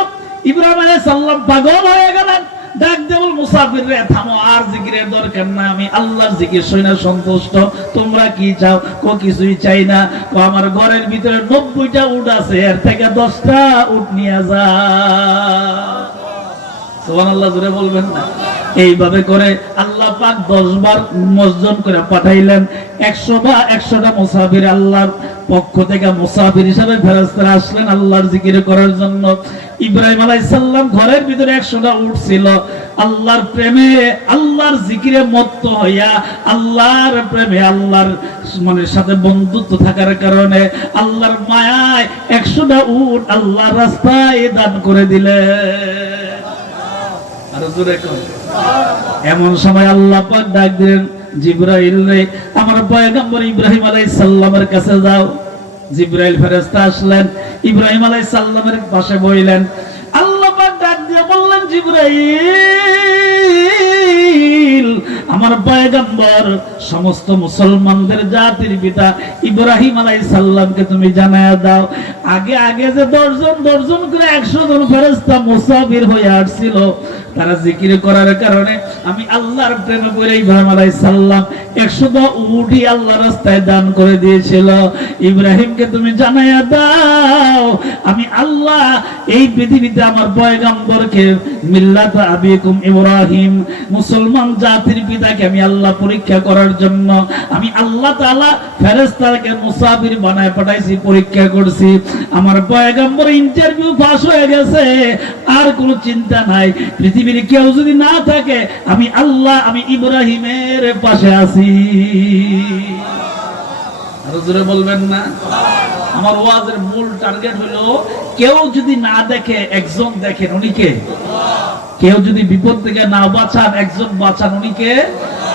ইব্রাহিম আলাইহিস সালাম পাগল হয়ে গেলেন, ডাক দেবল মুসাফির রে, থামো, আর জিকিরের দরকার না, আমি আল্লাহর জিকির শুনে সন্তুষ্ট, তোমরা কি চাও? কো কিছুই চাই না। কো আমার ঘরের ভিতরে 90টা উট আছে, এর থেকে 10টা উট নিয়ে যা। সুবহানাল্লাহ জোরে বলবেন না? এইভাবে করে আল্লাহ পাক 10 বার মসজন করে পাঠাইলেন। 100টা মুসাফির আল্লাহর পক্ষ থেকে মুসাফির হিসাবে ফেরেশতারা আসলেন আল্লাহর জিকির করার জন্য। ইব্রাহিম আলাইহিস সালাম ঘরের ভিতরে 100টা উট ছিল। আল্লাহর প্রেমে, আল্লাহর জিকিরে মত্ত হইয়া, আল্লাহর প্রেমে, আল্লাহর মানে সাথে বন্ধুত্ব থাকার কারণে, আল্লাহর মায়ায় 100টা উট আল্লাহর রাস্তায় দান করে দিলেন। আর জোরে কর। এমন সময় আল্লাহ পাক ডাক দিলেন, জিবরাইল রে, আমার পয়গম্বর ইব্রাহিম আলাইহিস সালামের কাছে যাও। জিবরাইল ফেরেশতা আসলেন, ইব্রাহিম আলাইহিস সালামের পাশে বইলেন। আল্লাহ পাক ডাক দিয়ে বললেন, জিবরাইল, আমার পয়গম্বর সমস্ত মুসলমানদের জাতির পিতা ইব্রাহিম আলাইহিস সালামকে তুমি জানায়া দাও, আগে আগে যে 10 জন করে 100 জন ফেরেশতা মুসাফির হয়ে আসছিল, তারা জিকির করার কারণে আমি আল্লাহর প্রেমে পড়ে ইব্রাহিম আলাইহিস সালাম 100টা উটই আল্লাহর রাস্তায় দান করে দিয়েছিল। ইব্রাহিমকে তুমি জানায়া দাও, আমি আল্লাহ এই পৃথিবীতে আমার পয়গম্বরকে মিল্লাত আবিকুম ইব্রাহিম, মুসলমান জাতির পিতাকে আমি আল্লাহ পরীক্ষা করার জন্য আমি আল্লাহ তাআলা ফেরেশতাকে মুসাফির বানায় পাঠাইছি, পরীক্ষা করছি। আমার পয়গম্বর ইন্টারভিউ পাস হয়ে গেছে, আর কোনো চিন্তা নাই। পৃথিবীর কেউ যদি না থাকে, আমি আল্লাহ, আমি ইব্রাহিমের পাশে আছি। আর জোরে বলবেন না? আমার ওয়াজের মূল টার্গেট হলো, কেউ যদি না দেখে একজন দেখেন, উনি কে? কেউ যদি বিপদ থেকে না বাঁচান, একজন বাঁচান, উনি কে?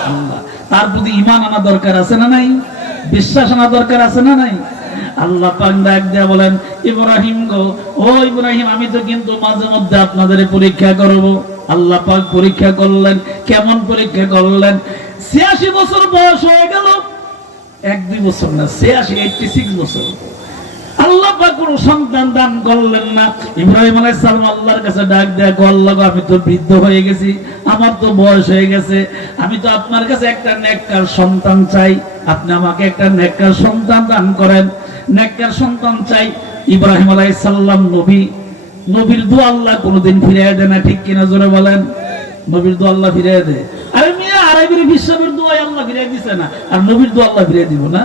আল্লাহ। তার প্রতি ঈমান আনা দরকার আছে না নাই? বিশ্বাস আনা দরকার আছে না নাই? আল্লাহ পাক ডাক দিয়ে বলেন, ইব্রাহিম গো, ও ইব্রাহিম, আমি তো কিন্তু মাঝে মধ্যে আপনাদের পরীক্ষা করব। আল্লাহ পাক পরীক্ষা করলেন। কেমন পরীক্ষা করলেন? 86 বছর বয়স হয়ে গেল, 1-2 বছর না, 86 বছর। আল্লাহ পাক কোনো সন্তান দান করলেন না। ইব্রাহিম আলাইহিস সালাম আল্লাহর কাছে ডাক দেয়া, আল্লাহ গো, আমি তো বৃদ্ধ হয়ে গেছি, আমার তো বয়স হয়ে গেছে, আমি তো আপনার কাছে একটা নেককার সন্তান চাই, আপনি আমাকে একটা নেককার সন্তান দান করেন, নেককার সন্তান চাই। ইব্রাহিম আলাইহিস সালাম নবী, নবীর দোয়া আল্লাহ কোনোদিন ফিরিয়ে দেয় না, ঠিক কিনা জোরে বলেন? নবীর দোয়া আল্লাহ ফিরিয়ে দেয়? আরে মিয়া, আরবির বিশ্বের দোয়া আল্লাহ ফিরিয়ে দিছে না, আর নবীর দোয়া আল্লাহ ফিরিয়ে দিব না?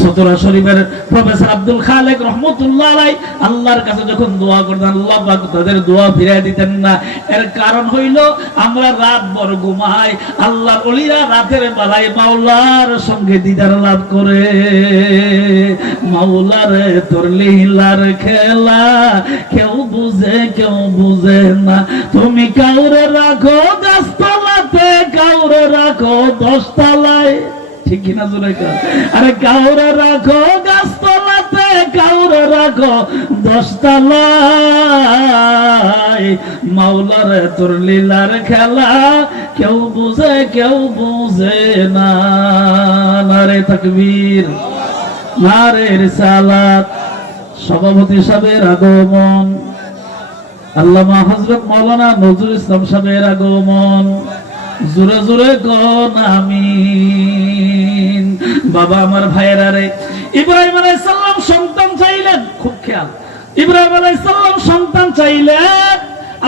সতরা শরীফের প্রফেসর আব্দুল খালেক রহমতুল্লাহ আলাইহি আল্লাহর কাছে যখন দোয়া করতেন, আল্লাহ পাক তাদের দোয়া ফিরিয়ে দিতেন না। এর কারণ হইল আমরা রাত ভর ঘুমাই, আল্লাহর ওলিরা রাতের বেলায় মাওলার সঙ্গে দিদার লাভ করে। মাওলার তোর লীলার খেলা কেউ বুঝে না, তুমি কাউরে রাখো গাছতলাতে, কাউরে রাখো 10 তলায়, ঠিক কিনা জোরে কর? আরে কাউরে রাখো গাছতলাতে, কাউরে রাখো 10 তলায়। মাওলার তোর লীলার খেলা কেউ বুঝে না। নারে তাকবীর, নারে রিসালাত। সভাপতি সাহেবের আগমন, আল্লামা হযরত মাওলানা নজরুল ইসলাম সাহেবের আগমন। জোরে জোরে কোন আমিন। বাবা আমার ভাইয়েরা রে, ইব্রাহিম আলাইহিস সালাম সন্তান চাইলেন, খুব খেয়াল। ইব্রাহিম আলাইহিস সালাম সন্তান চাইলেন,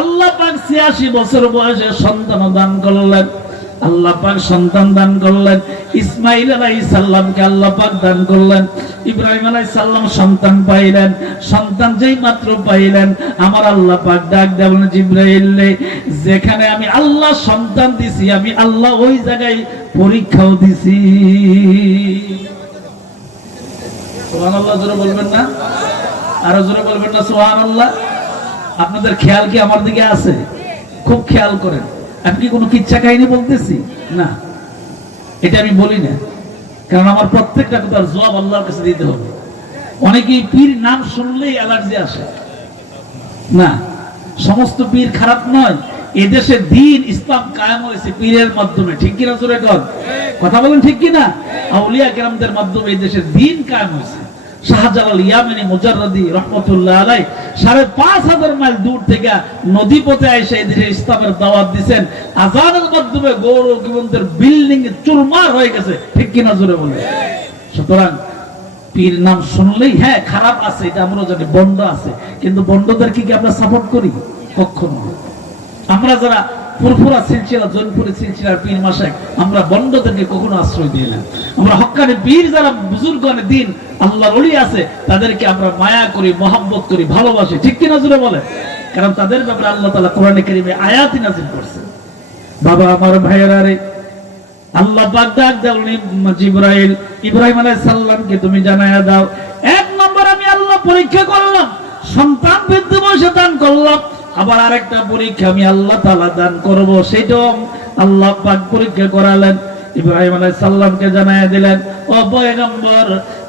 আল্লাহ পাক 86 বছর বয়সে সন্তান দান করলেন। আল্লাহ পাক সন্তান দান করলেন, ইসমাইল আলাইহিস সালামকে আল্লাহ পাক দান করলেন। ইব্রাহিম আলাইহিস সালাম সন্তান পাইলেন। সন্তান যেই মাত্র পাইলেন, আমার আল্লাহ পাক ডাক দেয়া বলেন, জিবরাইল, যেখানে আমি আল্লাহ সন্তান দিছি, আমি আল্লাহ ওই জায়গায় পরীক্ষাও দিছি। সুবহানাল্লাহ জোরে বলবেন না? আরো জোরে বলবেন না সুবহানাল্লাহ? আপনাদের খেয়াল কি আমার দিকে আছে? খুব খেয়াল করেন। আমি কি কোনো কিচ্ছা কাহিনী বলতেছি না, এটা আমি বলি না, কারণ আমার প্রত্যেকটা কথার জবাব আল্লাহর কাছে দিতে হবে। অনেকেই পীর নাম শুনলেই অ্যালার্জি আসে না, সমস্ত পীর খারাপ নয়। এদেশে দ্বীন ইসলাম কায়েম হয়েছে পীরের মাধ্যমে, ঠিক কিনা জোরে কর? কথা বলেন ঠিক কিনা? আউলিয়া কেরামদের মাধ্যমে এই দেশের দ্বীন কায়েম হয়েছে। শাহজালাল ইয়ামানি মুজাররদি রহমতুল্লাহ আলাইহি ৫৫০০ মাইল দূর থেকে নদী পথে এসে এদেশে ইসলামের দাওয়াত দিবেন। আযানের মাধ্যমে গৌরবন্তের বিল্ডিং চুরমার হয়ে গেছে, ঠিক কিনা জোরে বলে? সুতরাং পীর নাম শুনলেই হ্যাঁ খারাপ আছে, এটা আমরা জানি, বন্ড আছে, কিন্তু বন্ডদেরকে কি আমরা সাপোর্ট করি? কখনো। আমরা যারা ফুরফুরা সিলসিলা, জৈনপুরি সিলসিলার পীর মাশায়েখ, আমরা বন্ডদেরকে কখনো আশ্রয় দিই না। আমরা হক্কানি পীর যারা বুজুর্গানে দিন, আল্লাহর ওলি আছে, তাদেরকে আমরা মায়া করি, মহব্বত করি, ভালোবাসি, ঠিক কিনা জোরে বলে? কারণ তাদের ব্যাপারে আল্লাহ তাআলা কোরআনে কারীমে আয়াতই নাযিল করছেন। বাবা আমার ভাইয়েরা রে, আল্লাহ পাক ডাক দেন জিবরাইল, ইব্রাহিম আলাইহিস সালামকে তুমি জানায়া দাও, এক নম্বর আমি আল্লাহ পরীক্ষা করলাম, সন্তান বৃদ্ধ বয়সে দান করলাম, আবার আরেকটা পরীক্ষা আমি আল্লাহ তাআলা দান করব, সেটাও আল্লাহ পাক পরীক্ষা করালেন। ইব্রাহিম আলাইহিস সালামকে জানায়া দিলেন, ও পয়গম্বর,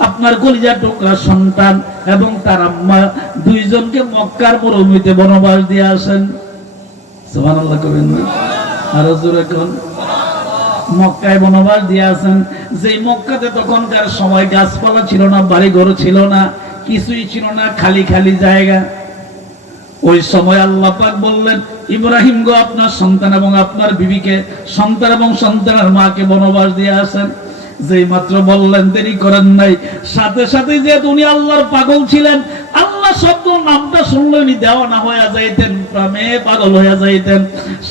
আপনার কলিজা টুকরা সন্তান এবং তার আম্মা দুইজনকে মক্কার মরুভূমিতে বনবাস দিয়ে আসেন। সুবহানাল্লাহ করেন না? আরো জোরে কোন? মক্কায় বনবাস দিয়ে আসেন। যেই মক্কাতে তখনকার সময় গাছপালা ছিল না, বাড়ি ঘর ছিল না, কিছুই ছিল না, খালি খালি জায়গা। ওই সময় আল্লাহ পাক বললেন, ইব্রাহিম গো, আপনার সন্তান এবং আপনার বিবিকে, সন্তান এবং সন্তানের মাকে বনবাস দিয়ে আসেন। যেই মাত্র বললেন, দেরি করেন নাই, সাথে সাথে যেহেতু উনি আল্লাহর পাগল ছিলেন, আল্লাহ শব্দ নামটা শুনলে উনি দেওয়ানা হয়ে যাইতেন, প্রেমে পাগল হয়ে যাইতেন।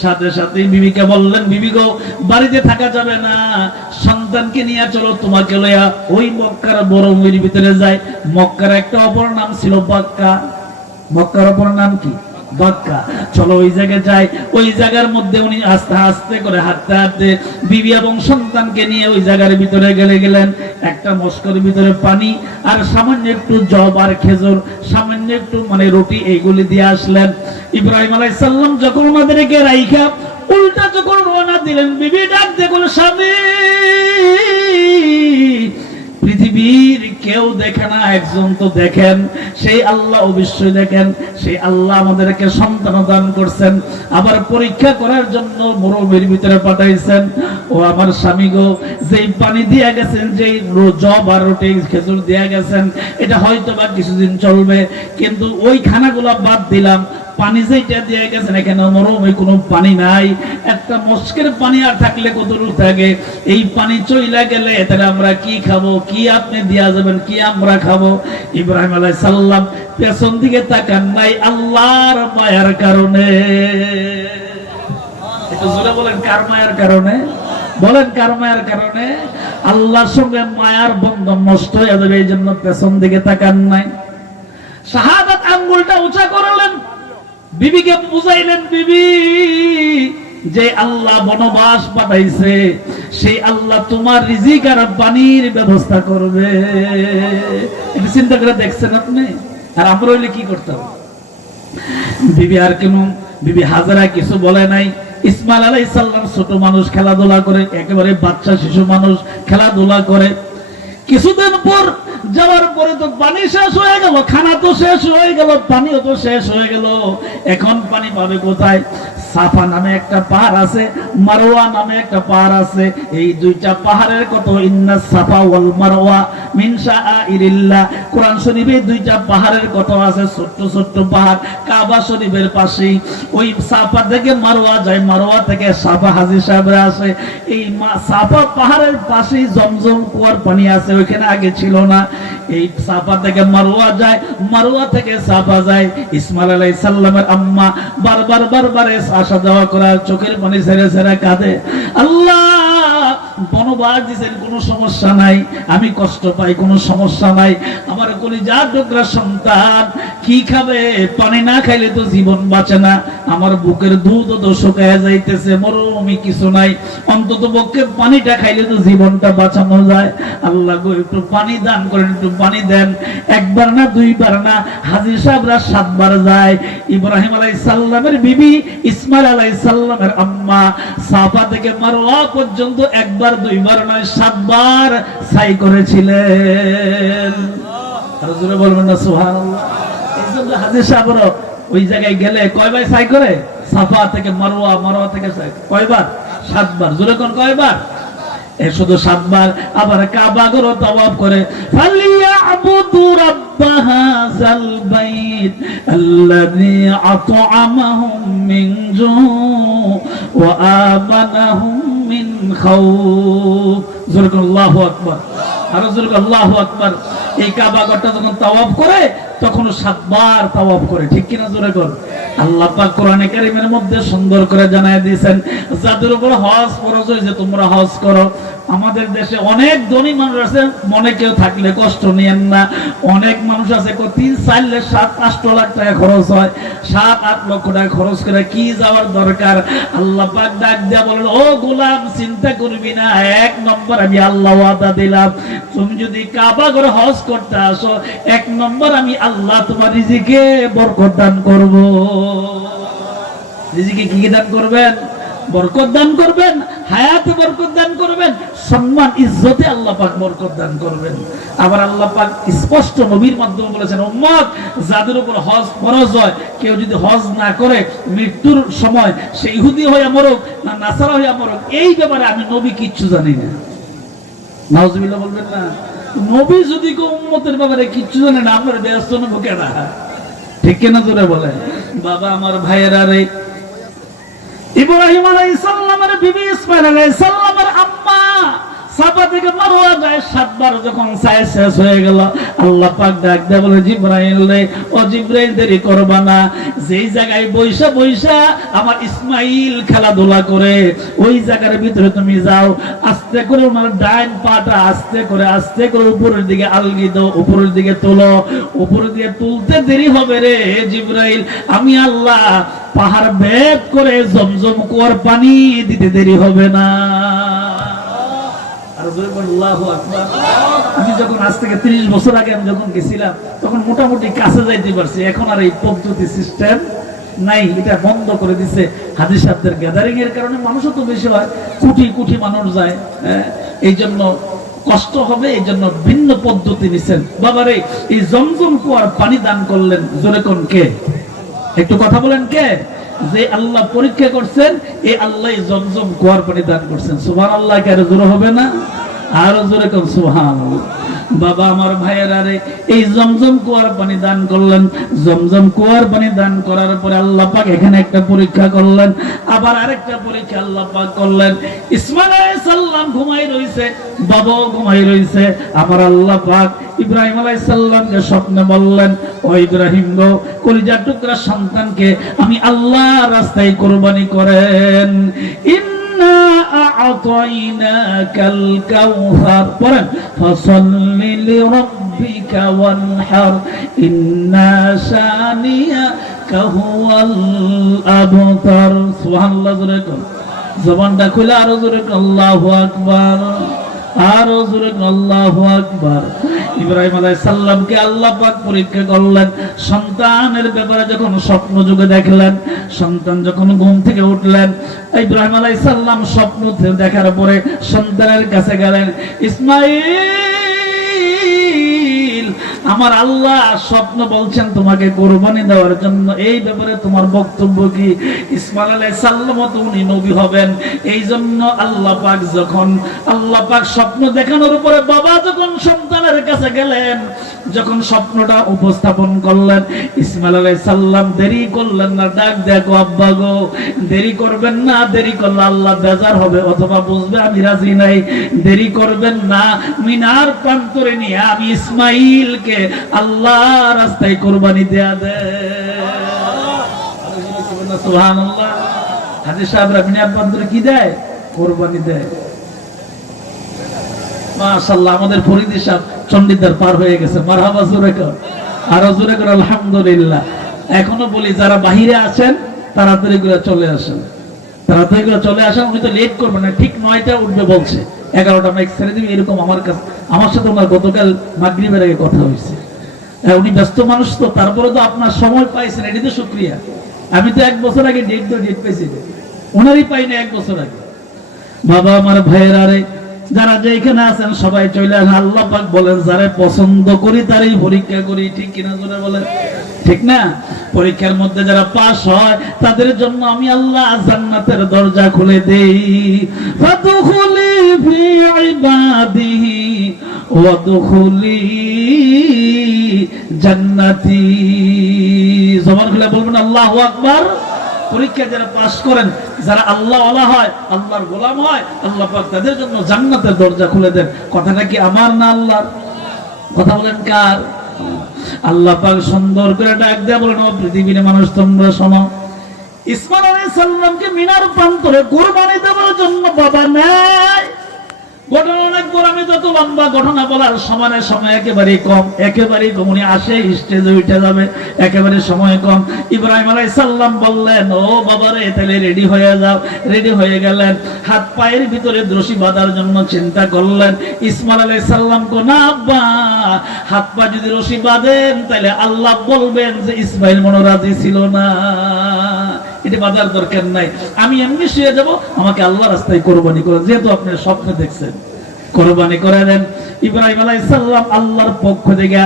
সাথে সাথে বিবিকে বললেন, বিবি গো, বাড়িতে থাকা যাবে না, সন্তানকে নিয়ে চলো, তোমাকে লইয়া ওই মক্কার মরুভূমির ভিতরে যায়। মক্কার একটা অপর নাম ছিল বাক্কা। মক্কার অপর নাম কি? বাক্কা। চলো ওই জায়গায় যাই। ওই জায়গার মধ্যে উনি আস্তে আস্তে করে হাঁটতে হাঁটতে বিবি এবং সন্তানকে নিয়ে ওই জায়গার ভিতরে গেলেন। একটা মস্কর ভিতরে পানি আর সামান্য একটু জব আর খেজুর, সামান্য একটু রুটি, এইগুলি দিয়ে আসলেন। ইব্রাহিম আলাইহিস সালাম যখন ওনাদেরকে রাইখা উল্টা যখন রওনা দিলেন, বিবি ডাক দিয়ে বলে, স্বামী, পৃথিবীর কেউ দেখে না, একজন তো দেখেন, সেই আল্লাহ অবশ্যই দেখেন। সেই আল্লাহ আমাদেরকে সন্তান দান করছেন, আবার পরীক্ষা করার জন্য মরুভূমির ভিতরে পাঠাইছেন। ও আমার স্বামী গো, যেই পানি দিয়ে গেছেন, যেই জব আর রুটি খেজুর দিয়ে গেছেন, এটা হয়তো বা কিছুদিন চলবে, কিন্তু ওই খানাগুলো বাদ দিলাম, পানি যেটা দিয়ে গেছেন এখানে মরমে কোনো পানি নাই, একটা মস্কের পানি আর থাকলে কতটুকু থাকে, এই পানি চইলা গেলে তাহলে আমরা কি খাবো, কি আপনি দিয়া যাবেন, কি আমরা খাবো? ইব্রাহিম আলাইহিস সালাম পেছন দিকে তাকান নাই আল্লাহর মায়ার কারণে। একটু জোরে বলেন, কার মায়ার কারণে? বলেন কার মায়ার কারণে? আল্লাহর সঙ্গে মায়ার বন্ধন নষ্ট হয়ে যাবে, এই জন্য পেছন দিকে তাকান নাই। শাহাদাত আঙ্গুলটা উঁচা করলেন, বিবিকে বুঝাইলেন, বিবি যে আল্লাহ বনবাস পাঠাইছে সেই আল্লাহ তোমার রিজিক আর পানির ব্যবস্থা করবে। এটা চিন্তা করে দেখছেন আপনি? আর আমরা হইলে কি করতাম? বিবি আর কেন, বিবি হাজারা কিছু বলে নাই। ইসমাইল আলাইহিস সালাম ছোট মানুষ, খেলাধুলা করে, একেবারে বাচ্চা শিশু মানুষ খেলাধুলা করে। কিছুদিন পর যাওয়ার পরে তো পানি শেষ হয়ে গেল, খানা তো শেষ হয়ে গেল, পানিও তো শেষ হয়ে গেল। এখন পানি পাবে কোথায়? সাফা নামে একটা পাহাড় আছে, মারওয়া নামে একটা পাহাড় আছে। এই দুইটা পাহাড়ের কত, ইন্নাস সাফা ওয়াল মারওয়া মিন শাআইরিল্লাহ। কোরআন শরীফে দুইটা পাহাড়ের কত আছে, ছোট্ট ছোট্ট পাহাড়, কাবা শরীফের পাশেই। ওই সাফা থেকে মারওয়া যায়, মারওয়া থেকে সাফা হাজী সাহেবরা আসে। এই সাফা পাহাড়ের পাশেই জমজম কুয়ার পানি আছে, ওইখানে আগে ছিল না। এই সাফা থেকে মারওয়া যায়, মারওয়া থেকে সাফা যায়। ইসমাইল আলাইহিস সালামের আম্মা বারবার আসা যাওয়া করার, চোখের পানি ছেড়ে ছেড়ে কাঁদে, আল্লাহ বনবাস দিয়েছেন, কোনো সমস্যা নাই, আমি কষ্ট পাই, কোনো সমস্যা নাই, আমার কলিজার টুকরা সন্তান কি খাবে? পানি না খাইলে তো জীবন বাঁচে না, আমার বুকের দুধ তো শুকায় যাইতেছে, মরুভূমি কিছু নাই, অন্তত পক্ষে পানিটা খাইলে তো জীবনটা বাঁচানো যায়। আল্লাহ গো একটু পানি দান করেন, একটু পানি দেন। একবার না, দুইবার না, হাজী সাহেবরা 7 বার যায়। ইব্রাহিম আলাইহিস সালামের বিবি, ইসমাইল আলাইহিস সালামের আম্মা সাফা থেকে মারওয়া পর্যন্ত একবার, দুইবার নয়, 7 বার সাই করেছিলেন। আর জোরে বলবেন না সুবহানাল্লাহ? এই জন্য হাজী সাহেবরা ওই জায়গায় গেলে কয়বার সাই করে? সাফা থেকে মারওয়া, মারওয়া থেকে সাই কয়বার? 7 বার। জোরে কোন কয়বার? শুধু 7 বার। আবার কাবা ঘর তাওয়াফ করে, ফালিয়াবুদু রাব্ব হাযাল বাইত আল্লাযী আত'আমাহুম মিন জু ওয়া আমানাহুম মিন খাউফ। জোরে কোন আল্লাহু আকবার। আর জোরে কোন আল্লাহু আকবার। এই কাবা ঘরটা যখন তাওয়াফ করে তখন 7 বার তাওয়াফ করে, ঠিক কিনা? জোরে কোন। আল্লাহ পাক কোরআনে কারীমের মধ্যে সুন্দর করে জানায় দিয়েছেন, যাদের উপর হজ ফরজ হয়েছে তোমরা হজ করো। আমাদের দেশে অনেক ধনী মানুষ আছে, মনে কেউ থাকলে কষ্ট নিয়েন না। অনেক মানুষ আছে 3-4 7-8 লাখ টাকা খরচ হয়, 7-8 লক্ষ টাকা খরচ করে কি যাওয়ার দরকার? আল্লাহ পাক ডাক দিয়া বলেন, ও গোলাম চিন্তা করবি না, 1 নম্বর আমি আল্লাহ ওয়াদা দিলাম, তুমি যদি কাবা ঘরে হজ করতে আসো, 1 নম্বর আমি আল্লাহ তোমার রিজিকে বরকত দান করব। রিজিকে কি দান করবেন? বরকত দান করবেন, হায়াতে বরকত দান করবেন, সম্মান ইজ্জতে আল্লাহ পাক বরকত দান করবেন। আবার আল্লাহ পাক স্পষ্ট নবীর মাধ্যমে বলেছেন, উম্মত যাদের উপর হজ ফরজ হয়, কেউ যদি হজ না করে মৃত্যুর সময় সে ইহুদি হয়ে মরুক না নাসারা হয়ে মরুক, এই ব্যাপারে আমি নবী কিচ্ছু জানি না। নাউজুবিল্লাহ বলবেন না? নবী যদি কেউ উম্মতের ব্যাপারে কিচ্ছু জানে না, আপনার ব্যস্ত নেবো কেন? ঠিক কিনা? জোরে বলে। বাবা আমার ভাইয়েরা রে, ইব্রাহিম আলাইহিস সালামের বিবি, ইসমাইল আলাইহিস সালামের আম্মা সাফা থেকে মারওয়া যায় 7 বার। যখন সাই শেষ হয়ে গেল, আল্লাহ পাক ডাক দেয়া বলে, জিবরাইল রে, ও জিবরাইল দেরি করবা না, যেই জায়গায় বৈশা বৈশা আমার ইসমাইল খেলাধুলা করে ওই জায়গার ভিতরে তুমি যাও, আস্তে করে ওনার ডাইন পাটা আস্তে করে উপরের দিকে আলগি দাও, উপরের দিকে তোলো, উপরের দিকে তুলতে দেরি হবে রে জিবরাইল, আমি আল্লাহ পাহাড় ভেদ করে জমজম কুয়ার পানি দিতে দেরি হবে না। আমি যখন আজ থেকে 30 বছর আগে আমি যখন গেছিলাম তখন মোটামুটি কাছে যাইতে পারছি, এখন আর এই পদ্ধতি সিস্টেম নাই, এটা বন্ধ করে দিছে। হাজী সাহেবদের গ্যাদারিং এর কারণে মানুষও তো বেশি হয়, কোটি মানুষ যায়, এই জন্য কষ্ট হবে, এই জন্য ভিন্ন পদ্ধতি নিছেন। বাবারে এই জমজম কুয়ার পানি দান করলেন, জোরে কোন কে? একটু কথা বলেন কে? যে আল্লাহ পরীক্ষা করছেন, এই আল্লাহ জমজম কুয়ার পানি দান করছেন। সুবহানাল্লাহ। কে জোরে হবে না? আরো জোরে কোন সুবহানাল্লাহ। বাবা আমার ভাইয়েরা রে, এই জমজম কুয়ার পানি দান করলেন। জমজম কুয়ার পানি দান করার পরে আল্লাহ পাক এখানে একটা পরীক্ষা করলেন, আবার আরেকটা পরীক্ষা আল্লাহ পাক করলেন। ইসমাইল আলাইহিস সালাম ঘুমাই রইছে, বাবাও ঘুমাই রইছে। আমার আল্লাহ পাক ইব্রাহিম আলাইহিস সালামকে স্বপ্নে বললেন, ও ইব্রাহিম গো, কলিজার টুকরা সন্তানকে আমি আল্লাহর রাস্তায় কুরবানি করেন। ইন্না আ'তাইনাকাল কাউসার, পড়েন, ফাসাল্লি লিরাব্বিকা ওয়ানহার ইন্না শানিয়াকা হুয়াল আবতার। সুবহানাল্লাহ, জোরে কর, জবানটা খুলে আরো জোরে কর আল্লাহু আকবার, আরো জোরে কর আল্লাহু আকবার। ইব্রাহিম আলাইহিস সালামকে আল্লাহ পাক পরীক্ষা করলেন। সন্তানের ব্যাপারে যখন স্বপ্ন যুগে দেখলেন, সন্তান যখন ঘুম থেকে উঠলেন, ইব্রাহিম আলাইহিস সালাম স্বপ্ন দেখার পরে সন্তানের কাছে গেলেন, ইসমাঈল, আমার আল্লাহ স্বপ্ন বলছেন তোমাকে কুরবানি দেওয়ার জন্য, এই ব্যাপারে তোমার বক্তব্য কি? ইসমাঈল আলাইহিস সালাম তো উনি নবী হবেন, এই জন্য আল্লাহ পাক স্বপ্ন দেখানোর পরে বাবা যখন সন্তানের কাছে গেলেন, যখন স্বপ্নটা উপস্থাপন করলেন, ইসমাঈল আলাইহিস সালাম দেরি করলেন না, ডাক দেখো আব্বা গো, দেরি করবেন না, দেরি করলে আল্লাহ বেজার হবে অথবা বুঝবে আমি রাজি নাই, দেরি করবেন না, মিনার প্রান্তরে নিয়ে আমি ইসমাঈলকে আল্লাহ রাস্তায় কুরবানি দেয়া দে। সুবহানাল্লাহ। হাজী সাহেবরা মিনার প্রান্তরে কি দেয়? কুরবানি দেয়। মাশাআল্লাহ, আমাদের ফরিদি সাহেব চন্ডিদার পার হয়ে গেছে, মারহাবা, জোরে কর, আরো জোরে কর আলহামদুলিল্লাহ। এখনো বলি যারা বাহিরে আছেন তাড়াতাড়ি করে চলে আসেন, তাড়াতাড়ি করে চলে আসেন, উনি তো লেট করবেন না, ঠিক 9টা উঠবে বলছে, 11টা মাইক ছেড়ে দিবি, এরকম আমার সাথে ওনার গতকাল মাগরিবের আগে কথা হয়েছে। উনি ব্যস্ত মানুষ তো, তারপরে তো আপনার সময় পাইছেন, এটি তো শুকরিয়া। আমি তো 1 বছর আগে ডেট পেয়েছি, ওনারই পাই না 1 বছর আগে। বাবা আমার ভাইয়েরা রে, যারা যে এখানে আছেন সবাই চলে আসেন। আল্লাহ পাক বলেন, যারা পছন্দ করি তারই পরীক্ষা করি, ঠিক কিনা জোরে বলেন, ঠিক না? পরীক্ষার মধ্যে যারা পাস হয় তাদের জন্য আমি আল্লাহ জান্নাতের দরজা খুলে দেই। ফাদখুলি ফি ইবাদিহি ওয়াদখুলি জান্নাতি। জবান খুলে বলবেন আল্লাহু আকবার। পরীক্ষা যারা পাস করেন, যারা আল্লাহ ওয়ালা হয়, আল্লাহর গোলাম হয়, আল্লাহ পাক তাদের জন্য জান্নাতের দরজা খুলে দেন। কথাটা কি আমার না আল্লাহর? কথা বলেন কার? আল্লাহ পাক সুন্দর করে ডাক দেয়া বলেন, ও পৃথিবীর মানুষ তোমরা শোনো, ইসমাঈল আলাইহিস সালামকে মিনার প্রান্তরে কুরবানি দেওয়ার জন্য বাবা নাই। ঘটনা অনেক বড়, আমি যত লম্বা ঘটনা বলার সময় একেবারেই কম, উনি আসে স্টেজে উঠে যাবে, একেবারে সময় কম। ইব্রাহিম আলাইহিস সালাম বললেন, ও বাবারে তাহলে রেডি হয়ে যাও। রেডি হয়ে গেলেন, হাত পায়ের ভিতরে রশি বাঁধার জন্য চিন্তা করলেন। ইসমাঈল আলাইহিস সালাম কো, না আব্বা, হাত পা যদি রশি বাঁধেন তাহলে আল্লাহ বলবেন যে ইসমাঈল মনে রাজি ছিল না, এটা বাঁধার দরকার নাই, আমি এমনি শুয়ে যাব, আমাকে আল্লাহ রাস্তায় কুরবানি করেন, যেহেতু আপনি স্বপ্নে দেখছেন, কুরবানি করে দেন। ইব্রাহিম আলাইহিস সালাম আল্লাহর পক্ষ থেকে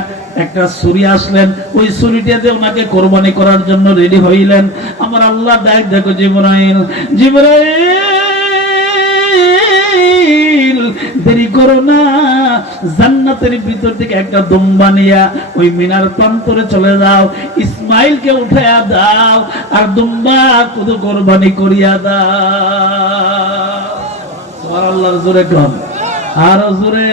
একটা ছুরি আসলেন, ওই ছুরিটা দিয়ে ওনাকে কুরবানি করার জন্য রেডি হইলেন। আমার আল্লাহ ডাক দেখো, জিবরাইল, জিবরাইল দেরি করো না, জান্নাতের ভিতর থেকে একটা দুম্বা নিয়া ওই মিনার প্রান্তরে চলে যাও, ইসমাঈলকে উঠাইয়া দাও আর দুম্বা কুদু কুরবানি করিয়া দাও। সুবহানাল্লাহ, জোরে কর, আর জোরে।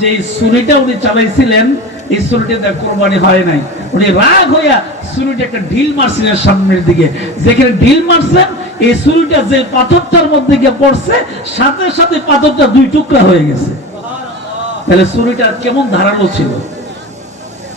যে ছুরিটা উনি চালাইছিলেন, এই ছুরিটা কুরবানি হয় নাই, উনি রাগ হইয়া ছুরিটা একটা ঢিল মারছিলেন সামনের দিকে, যেখানে ঢিল মারছেন এই ছুরিটা যে পাথরটার মধ্যে গিয়ে পড়ছে, সাথে সাথে পাথরটা 2 টুকরা হয়ে গেছে। তাহলে ছুরিটা কেমন ধারালো ছিল,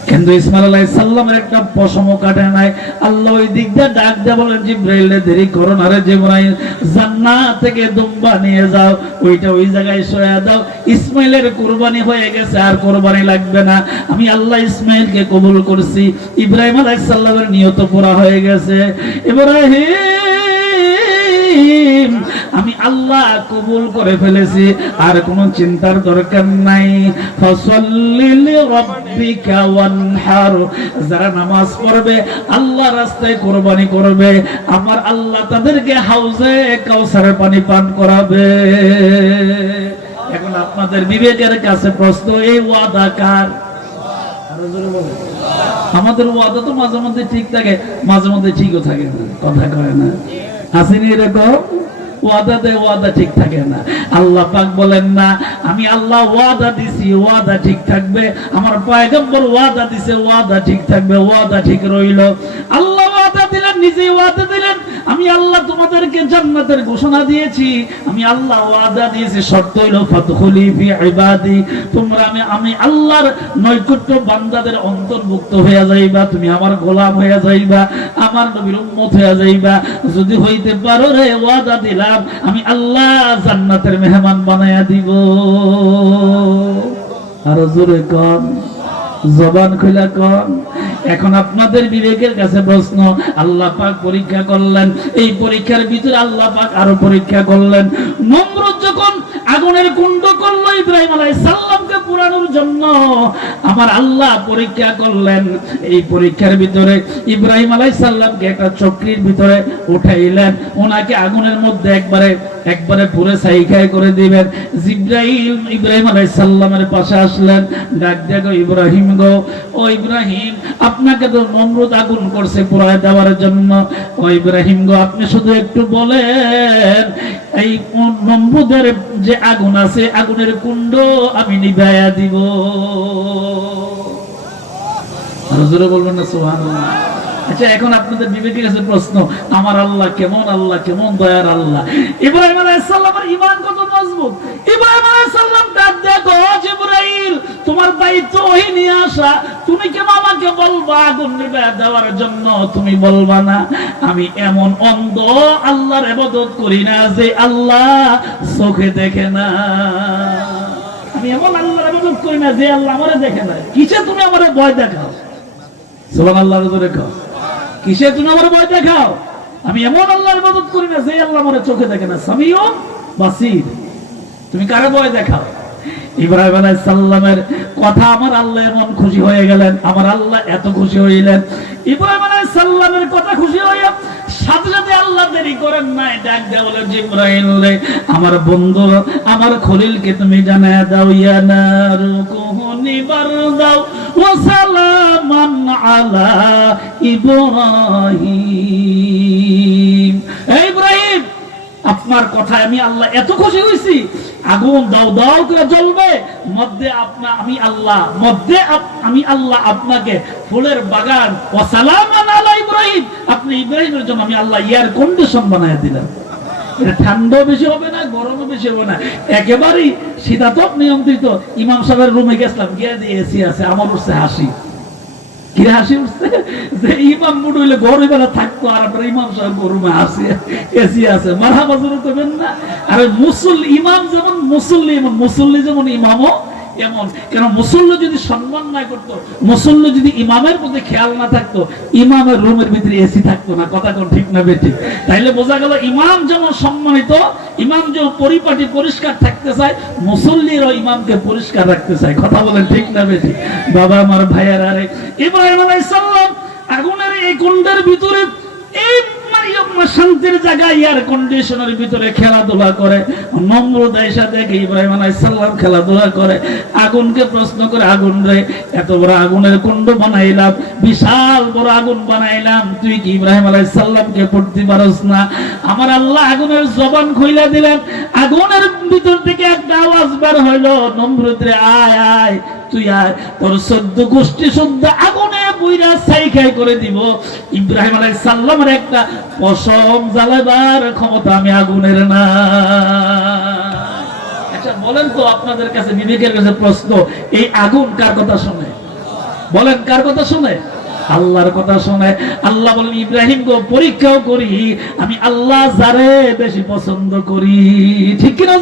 কিন্তু ইসমাঈল আলাইহিস সালামের একটা পশমও কাটে নাই। আল্লাহ ওই দিক দিয়ে ডাক দিয়ে বলেন, জিবরাইল দেরি করো না রে জিবরাইল, জান্নাত থেকে দুম্বা নিয়ে যাও, ওইটা ওই জায়গায় সরিয়ে দাও, ইসমাঈলের কুরবানি হয়ে গেছে, আর কুরবানি লাগবে না, আমি আল্লাহ ইসমাঈলকে কবুল করছি, ইব্রাহিম আলাইহিস সালামের নিয়ত পুরা হয়ে গেছে। ইব্রাহিম, আমি আল্লাহ কবুল করে ফেলেছি, আর কোনো চিন্তার দরকার নাই। ফাসাল্লি লিরাব্বিকা ওয়ানহার, যারা নামাজ পড়বে, আল্লাহ রাস্তায় কুরবানি করবে, আমার আল্লাহ তাদেরকে হাউজে কাউসারের পানি পান করাবে। এখন আপনাদের বিবেকের কাছে প্রশ্ন, এই ওয়াদা কার? আরো জোরে বলেন। আমাদের ওয়াদা তো মাঝে মধ্যে ঠিক থাকে, মাঝে মধ্যে ঠিকও থাকে না, কথা কয় না, আসেনি এরকম? ওয়াদাতে ওয়াদা ঠিক থাকে না। আল্লাহ পাক বলেন না, আমি আল্লাহ ওয়াদা দিছি, ওয়াদা ঠিক থাকবে। আমার পয়গম্বর ওয়াদা দিছে, ওয়াদা ঠিক থাকবে, ওয়াদা ঠিক রইল। আল্লাহ ওয়াদা দিলেন, নিজে ওয়াদা দিলেন, আমি আল্লাহ তোমাদেরকে জান্নাতের ঘোষণা দিয়েছি। আমি আল্লাহ ওয়াদা দিয়েছি, শর্ত হইল ফাদখুলি ফি ইবাদি, তোমরা আমি আল্লাহর নৈকট্য বান্দাদের অন্তর্ভুক্ত হয়ে যাইবা, তুমি আমার গোলাম হয়ে যাইবা, আমার নবীর উম্মত হয়ে যাইবা। যদি হইতে পারো রে, ওয়াদা দিলাম আমি আল্লাহ জান্নাতের মেহমান বানায়া দিব। আরো জোরে কোন, জবান খুলে কোন। এখন আপনাদের বিবেকের কাছে প্রশ্ন, আল্লাহ পাক পরীক্ষা করলেন, এই পরীক্ষার ভিতরে আল্লাহ পাক আরো পরীক্ষা করলেন। নমরুদ যখন আগুনের কুণ্ড করলো ইব্রাহিম আলাইহিস সালামকে পুরানোর জন্য, আমার আল্লাহ পরীক্ষা করলেন। এই পরীক্ষার ভিতরে ইব্রাহিম আলাইহিস সালামকে একটা চক্রির ভিতরে উঠাইলেন, ওনাকে আগুনের মধ্যে একবারে পুরো ছাইখাই করে দিবেন। জিবরাইল ইব্রাহিম আলাইহিস সালামের পাশে আসলেন, ডাক দেখো ইব্রাহিম গো, ও ইব্রাহিম, আপনাকে তো নমরুদ আগুন করছে পুরায় দেওয়ার জন্য। ও ইব্রাহিম গো, আপনি শুধু একটু বলেন, এই নমরুদের যে আগুন আছে, আগুনের কুণ্ড আমি নিভাইয়া দিব। হুজুরে বলবেন না সুবহানাল্লাহ? আচ্ছা, এখন আপনাদের বিবেকের কাছে প্রশ্ন, আমার আল্লাহ কেমন, আল্লাহ কেমন দয়ার আল্লাহ। ইব্রাহিম আলাইহিস সালামের ঈমান কত মজবুত। ইব্রাহিম আলাইহিস সালাম ডাক দেখো, জিবরাইল তোমার দায়িত্ব ওহী নিয়ে আসা, তুমি কেন আমাকে বলবা আগুন নিভাইয়া দেওয়ার জন্য? তুমি বলবা না আমি এমন অন্ধ আল্লাহর ইবাদত করি না যে আল্লাহ চোখে দেখে না, আমি এমন আল্লাহর ইবাদত করি না যে আল্লাহ আমারে দেখে না। কিসে তুমি আমারে ভয় দেখাও? সুবহানাল্লাহ জোরে কও। কিসে তুমি আমার ভয় দেখাও? আমি এমন আল্লাহর ইবাদত করি না যে আল্লাহ আমার চোখে দেখে না, সামিউন বাসীর। তুমি কারে ভয় দেখাও? ইব্রাহিম আলাইহিস সালামের কথা আমার আল্লাহ এমন খুশি হয়ে গেলেন, আমার আল্লাহ এত খুশি হইলেন। ইব্রাহিম আলাইহিস সালামের কথা খুশি হইয়া সাথে সাথে আল্লাহ দেরি করেন নাই, ডাক দেয়া বলে, জিবরাইল রে, আমার বন্ধু আমার খলিলকে তুমি জানায়া দাও, ইয়া নারু কুনি বারদাও ওয়া সালামান আলা ইব্রাহিম। এই ইব্রাহিম, আপনার কথায় আমি আল্লাহ এত খুশি হইছি, আগুন দাও দাও করে জ্বলবে, মধ্যে আমি আল্লাহ আপনাকে ফুলের বাগান ওয়া সালামান আলা ইব্রাহিম, আপনি ইব্রাহিমের জন্য আমি আল্লাহ এয়ার কন্ডিশন বানায় দিলাম। এটা ঠান্ডা বেশি হবে না, গরমও বেশি হবে না, একেবারেই শীতাতপ নিয়ন্ত্রিত। ইমাম সাহেবের রুমে গেছিলাম, গিয়ে দিয়ে এসি আছে, আমার উঠছে হাসি। কি হাসি উঠছে? যে ইমাম মুড হইলে গরম বেলা থাকতো, আর আপনার ইমাম সাহেব রুমে আসে, এসি আছে, মারহাবা জোরে করবেন না? আরে মুসল্লি ইমাম যেমন মুসল্লি, এমন মুসল্লি যেমন ইমামও এমন। কেন মুসল্লি যদি সম্মান না করতো, মুসল্লি যদি ইমামের প্রতি খেয়াল না থাকতো, ইমামের রুমের ভিতরে এসি থাকতো না। কথা কোন ঠিক না বেঠিক? তাইলে বোঝা গেল ইমাম যেমন সম্মানিত, ইমাম যেমন পরিপাটি পরিষ্কার থাকতে চায়, মুসল্লিরও ইমামকে পরিষ্কার রাখতে চায়। কথা বলেন ঠিক না বেঠিক? বাবা আমার ভাইয়েরা রে, ইব্রাহিম আলাইহিস সালাম আগুনের এই কুণ্ডের ভিতরে, এই শান্তির জায়গায় এয়ার কন্ডিশনের ভিতরে খেলাধুলা করে। নমরুদ আয়েশা দেখে ইব্রাহিম আলাইহিস সালাম খেলাধুলা করে, আগুনকে প্রশ্ন করে, আগুন রে, এত বড় আগুনের কুণ্ড বানাইলাম, বিশাল বড় আগুন বানাইলাম, তুই কি ইব্রাহিম আলাইহিস সালামকে পড়তে পারস না? আমার আল্লাহ আগুনের জবান খুইলা দিলেন, আগুনের ভিতর থেকে একটা আওয়াজ বের হইলো, নমরুদ রে, আয় আয়, তুই আয়, তোর 14 গোষ্ঠী শুদ্ধ আগুনে পুইরা ছাইখাই করে দিব। ইব্রাহিম আলাইহিস সালামের একটা পশম জ্বালাবার ক্ষমতা আমি আগুনের না। আচ্ছা বলেন তো, আপনাদের কাছে বিবেকের কাছে প্রশ্ন, এই আগুন কার কথা শুনে? বলেন, কার কথা শুনে? আল্লাহর কথা শুনে। আল্লাহ বলেন, ইব্রাহিম গো, পরীক্ষাও করি, আমি আল্লাহ যারে বেশি পছন্দ করি। ঠিক কি না?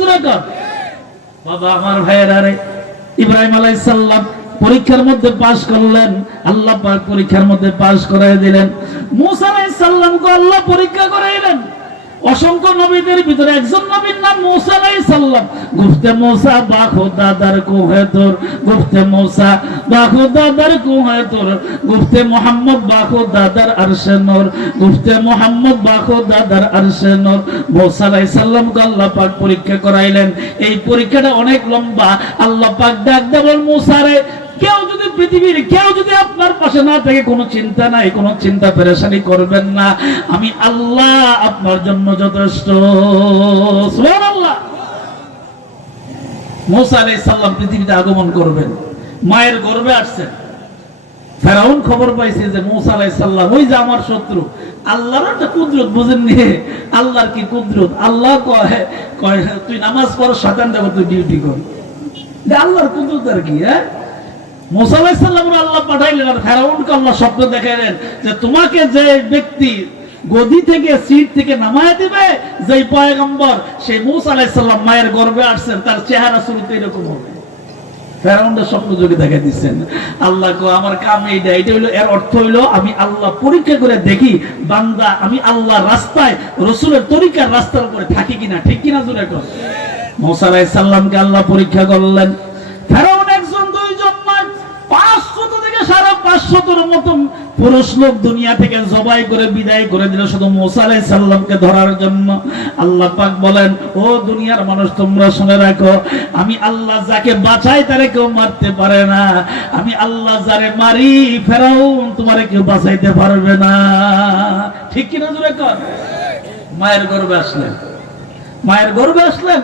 বাবা আমার ভাইয়েরা রে, ইব্রাহিম আলাইহিস সালাম পরীক্ষার মধ্যে পাশ করলেন, আল্লাহ পাক পরীক্ষার মধ্যে পাশ করাই দিলেন। মূসা আলাইহিস সালামকে আল্লাহ পরীক্ষা করাইলেন, অসংখ্য নবীদের ভিতরে একজন নবীর নাম মূসা আলাইহিস সালাম। গুফতে মূসা বা খোদাদার কোহে তোর, গুফতে মূসা বা খোদাদার কোহে তোর, গুফতে মুহাম্মদ বা খোদাদার আরশে নূর, গুফতে মুহাম্মদ বা খোদাদার আরশে নূর। মূসা আলাইহিস সালামকে আল্লাহ পাক পরীক্ষা করাইলেন। এই পরীক্ষাটা অনেক লম্বা। আল্লাহ পাক ডাক দিয়ে বলেন, মূসা রে, কেউ যদি পৃথিবীর কেউ যদি আপনার পাশে না থাকে, কোনো চিন্তা নাই, কোনো চিন্তা পেরেশানি করবেন না, আমি আল্লাহ আপনার জন্য যথেষ্ট। সুবহানাল্লাহ। মূসা আলাইহিস সালাম পৃথিবীতে আগমন করবেন, মায়ের গর্ভে আসছেন। ফেরাউন খবর পাইছে যে মূসা আলাইহিস সালাম ওই যে আমার শত্রু। আল্লাহর একটা কুদরত বুঝেননি? আল্লাহর কি কুদরত! আল্লাহ কয় কয় তুই নামাজ পড়, শয়তান দেখো তুই ডিউটি কর। আল্লাহর কুদরত আর কি। মূসা আলাইহিস সালামকে আল্লাহ পাঠাইলেন, আর ফেরাউনকে আল্লাহ স্বপ্ন দেখাইলেন যে তোমাকে যে ব্যক্তি গদি থেকে সিট থেকে নামায় দিবে, যে পয়গম্বর, সেই মূসা আলাইহিস সালাম মায়ের গর্ভে আসছেন, তার চেহারা শুরুতে এরকম হবে। ফেরাউনের স্বপ্ন যোগে দেখা দিচ্ছেন। আল্লাহ কো আমার কাম এইটা। এটা হইলো, এর অর্থ হইলো আমি আল্লাহ পরীক্ষা করে দেখি বান্দা আমি আল্লাহর রাস্তায়, রসুলের তরিকার রাস্তার উপরে থাকি কিনা। ঠিক কিনা জোরে কর। মূসা আলাইহিস সালামকে আল্লাহ পরীক্ষা করলেন। ফেরাউন একজন দুইজন নয়, 500 থেকে 550 মতো পুরুষ লোক দুনিয়া থেকে জবাই করে বিদায় করে দিল শুধু মূসা আলাইহিস সালামকে ধরার জন্য। আল্লাহ পাক বলেন, ও দুনিয়ার মানুষ তোমরা শুনে রাখো, আমি আল্লাহ যাকে বাঁচাই তারে কেউ মারতে পারে না। আমি আল্লাহ যারে মারি, ফেরাউন তোমারে কেউ বাঁচাইতে পারবে না। ঠিক কিনা জোরে কর। মায়ের গর্ভে আসলেন, মায়ের গর্ভে আসলেন,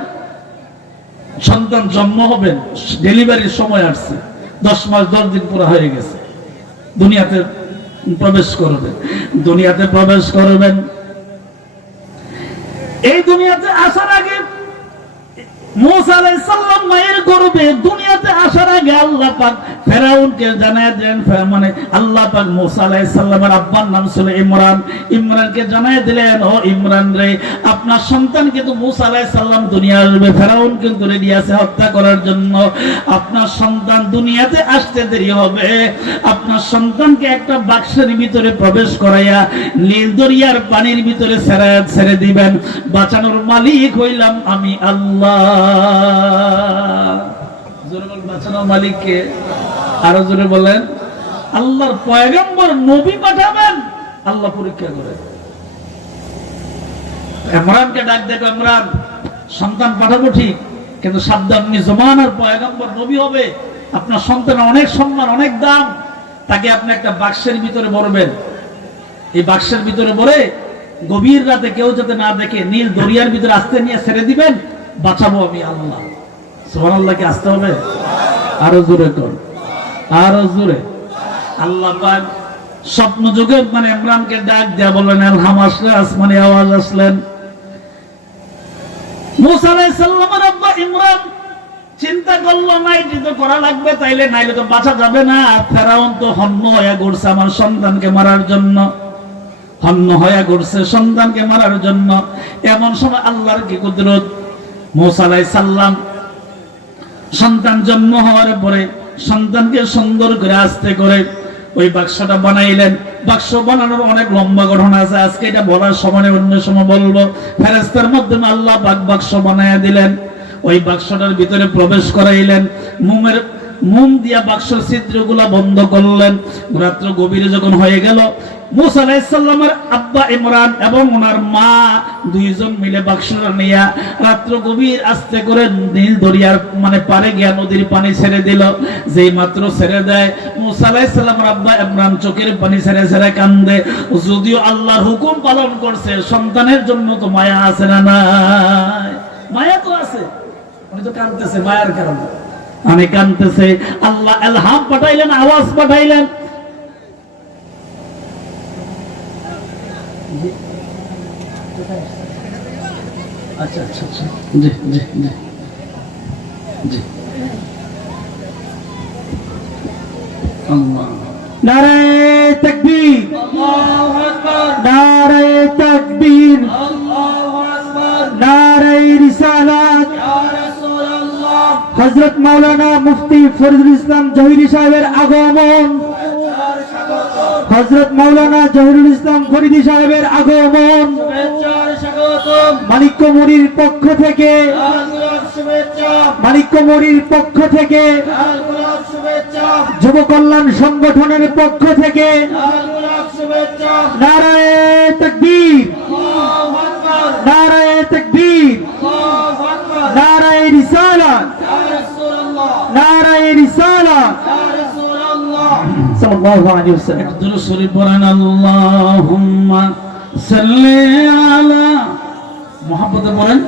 সন্তান জন্ম হবেন, ডেলিভারির সময় আসছে, 10 মাস 10 দিন পুরো হয়ে গেছে। দুনিয়াতে প্রবেশ করবেন, দুনিয়াতে প্রবেশ করবেন। এই দুনিয়াতে আসার আগে মূসা আলাইহিস সালাম মায়ের গর্ভে দুনিয়াতে আসার আগে আল্লাহ পাক ফেরাউনকে জানায় দেন, মানে আল্লাহ পাক মূসা আলাইহিস সালামের আব্বার নাম ছিল ইমরান। ইমরানকে জানায় দিলেন, ও ইমরান রে, আপনার সন্তান কিন্তু মূসা আলাইহিস সালাম দুনিয়া আসবে, ফেরাউন কিন্তু রেডি আছে হত্যা করার জন্য। আপনার সন্তান দুনিয়াতে আসতে দেরি হবে। আপনার সন্তানকে একটা বাক্সের ভিতরে প্রবেশ করাইয়া নীল দরিয়ার পানির ভিতরে ছেড়ে দিবেন। বাঁচানোর মালিক হইলাম আমি আল্লাহ। জোরে বল, বাঁচানোর মালিক কে? আরো জোরে বলেন। আল্লাহর পয়গম্বর নবী পাঠাবেন, আল্লাহ পরীক্ষা করে। ইমরানকে ডাক দেখো, ইমরান সন্তান পাঠাবো ঠিক, কিন্তু সাবধান, আপনি জমানার পয়গম্বর নবী হবে, আপনার সন্তানের অনেক সম্মান অনেক দাম। তাকে আপনি একটা বাক্সের ভিতরে ভরবেন। এই বাক্সের ভিতরে ভরে গভীর রাতে কেউ যাতে না দেখে নীল দরিয়ার ভিতরে আস্তে নিয়ে ছেড়ে দিবেন। বাঁচাবো আমি আল্লাহ। সুবহানাল্লাহ। কি আসতে হবে? আরো জোরে কর, আরো জোরে। আল্লাহ পাক স্বপ্ন যুগে মানে ইমরানকে ডাক দেয়া বললেন, আলহাম আসলে, আসমানি আওয়াজ আসলেন। মূসা আলাইহিস সালামের আব্বা ইমরান চিন্তা করলো, নাই তো করা লাগবে, তাইলে নাইলে তো বাঁচা যাবে না। ফেরাউন তো হন্য হয়ে ঘুরছে আমার সন্তানকে মারার জন্য, হন্য হয়ে ঘুরছে সন্তানকে মারার জন্য। এমন সময় আল্লাহর কি কুদরত, মূসা আলাইহিস সালাম সন্তান জন্ম হওয়ার পরে সন্তানকে সুন্দর করে আস্তে করে ওই বাক্সটা বানাইলেন। বাক্স বানানোর অনেক লম্বা ঘটনা আছে, আজকে এটা বলার সময় অন্য সময় বলবো। ফেরেশতার মাধ্যমে আল্লাহ পাক বাক্স বানায়া দিলেন। ওই বাক্সটার ভিতরে প্রবেশ করাইলেন। মোম দিয়া বাক্সের ছিদ্রগুলা বন্ধ করলেন। রাত্র গভীরে যখন হয়ে গেল, মূসা আলাইহিস সালামের আব্বা ইমরান এবং ওনার মা দুইজন মিলে বাক্সটা নিয়ে রাত্র গভীর আস্তে করে নীল দরিয়ার মানে পারে গিয়া নদীর পানি ছেড়ে দিল। যেই মাত্র ছেড়ে দেয়, মূসা আলাইহিস সালামের আব্বা ইমরান চোখের পানি ছেড়ে ছেড়ে কান্দে। যদিও আল্লাহর হুকুম পালন করছে, সন্তানের জন্য তো মায়া আছে না নাই? মায়া তো আছে, উনি তো কাঁদতেছে মায়ার কারণে। আমি কাঁদতেছে, আল্লাহ ইলহাম পাঠাইলেন, আওয়াজ পাঠাইলেন। আচ্ছা আচ্ছা আচ্ছা, জি জি জি জি। আল্লাহ, নারায়ে তাকবীর, আল্লাহু আকবার, নারায়ে তাকবীর, আল্লাহু আকবার, নারায়ে রিসালাত, ইয়া রাসূলুল্লাহ। হযরত মাওলানা মুফতি ফরিদুল ইসলাম জহিরি সাহেবের আগমন, হযরত মাওলানা জহিরুল ইসলাম ফরিদি সাহেবের আগমন, শুভেচ্ছার স্বাগত। মানিক্যমুড়ির পক্ষ থেকে মানিক্যমুড়ির পক্ষ থেকে যুব কল্যাণ সংগঠনের পক্ষ থেকে নারায়ে তাকবীর, নারায়ে তাকবীর, নারায়ে রিসালাত, নারায়ে রিসালাত। সাল্লাল্লাহু আলাইহি ওয়াসাল্লাম। দুরূদ শরীফ পড়েন। আল্লাহুম্মা সাল্লি আলা, মুহাব্বতে পড়েন,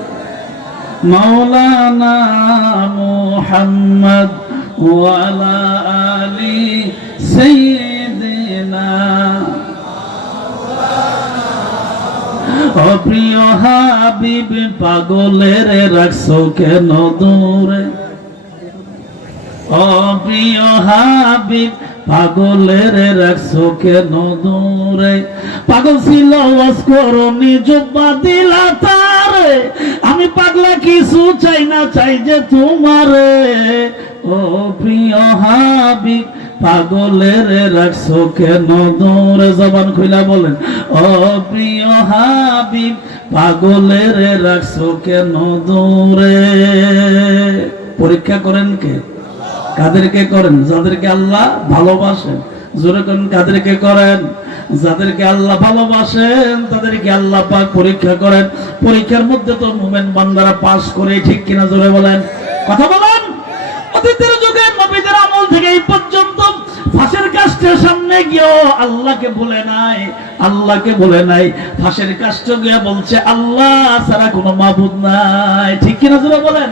মাওলানা মুহাম্মদ ওয়া আলা আলি সাইয়্যিদিনা। ও প্রিয় হাবিব, পাগলের রাখছো কেন দূরে? ও প্রিয় হাবিব, পাগলের রাখছো কেন দূরে? পাগল ছিল ওয়াজ করনি, জুব্বা দিলা তারে। আমি পাগলা কিছু চাই না, চাই যে তোমারে। ও প্রিয় হাবিব, পাগলের রাখছো কেন দূরে? জবান খুইলা বলেন, ও প্রিয় হাবিব, পাগলের রাখছো কেন দূরে? পরীক্ষা করেন কে? কাদেরকে করেন? যাদেরকে আল্লাহ ভালোবাসেন। জোরে করেন, কাদেরকে করেন? যাদেরকে আল্লাহ ভালোবাসেন তাদেরকে আল্লাহ পাক পরীক্ষা করেন। পরীক্ষার মধ্যে তো মুমিন বান্দারা পাস করে, ঠিক কিনা? জোরে বলেন, কথা বলেন। অতীতের যুগে নবীদের আমল থেকে এই পর্যন্ত ফাঁসের কাষ্ঠের সামনে গিয়েও আল্লাহকে বলে নাই, আল্লাহকে বলে নাই। ফাঁসের কাষ্ঠ গিয়ে বলছে আল্লাহ ছাড়া কোনো মাবুদ নাই, ঠিক কিনা? জোরে বলেন।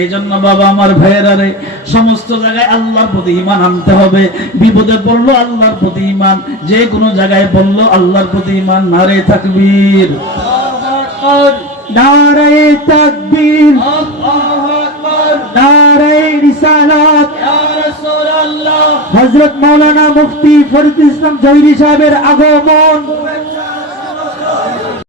এই জন্য বাবা আমার ভাইয়েরা রে, সমস্ত জায়গায় আল্লাহর প্রতি ঈমান আনতে হবে। বিপদে পড়লো আল্লাহর প্রতি ঈমান, যে কোনো জায়গায় পড়লো আল্লাহর প্রতি ঈমান। নারে তাকবীর, নারায়ে তাকবীর, নারায়ে রিসালাত। হযরত মাওলানা মুফতি ফরিদুল ইসলাম জহিরি সাহেবের আগমন।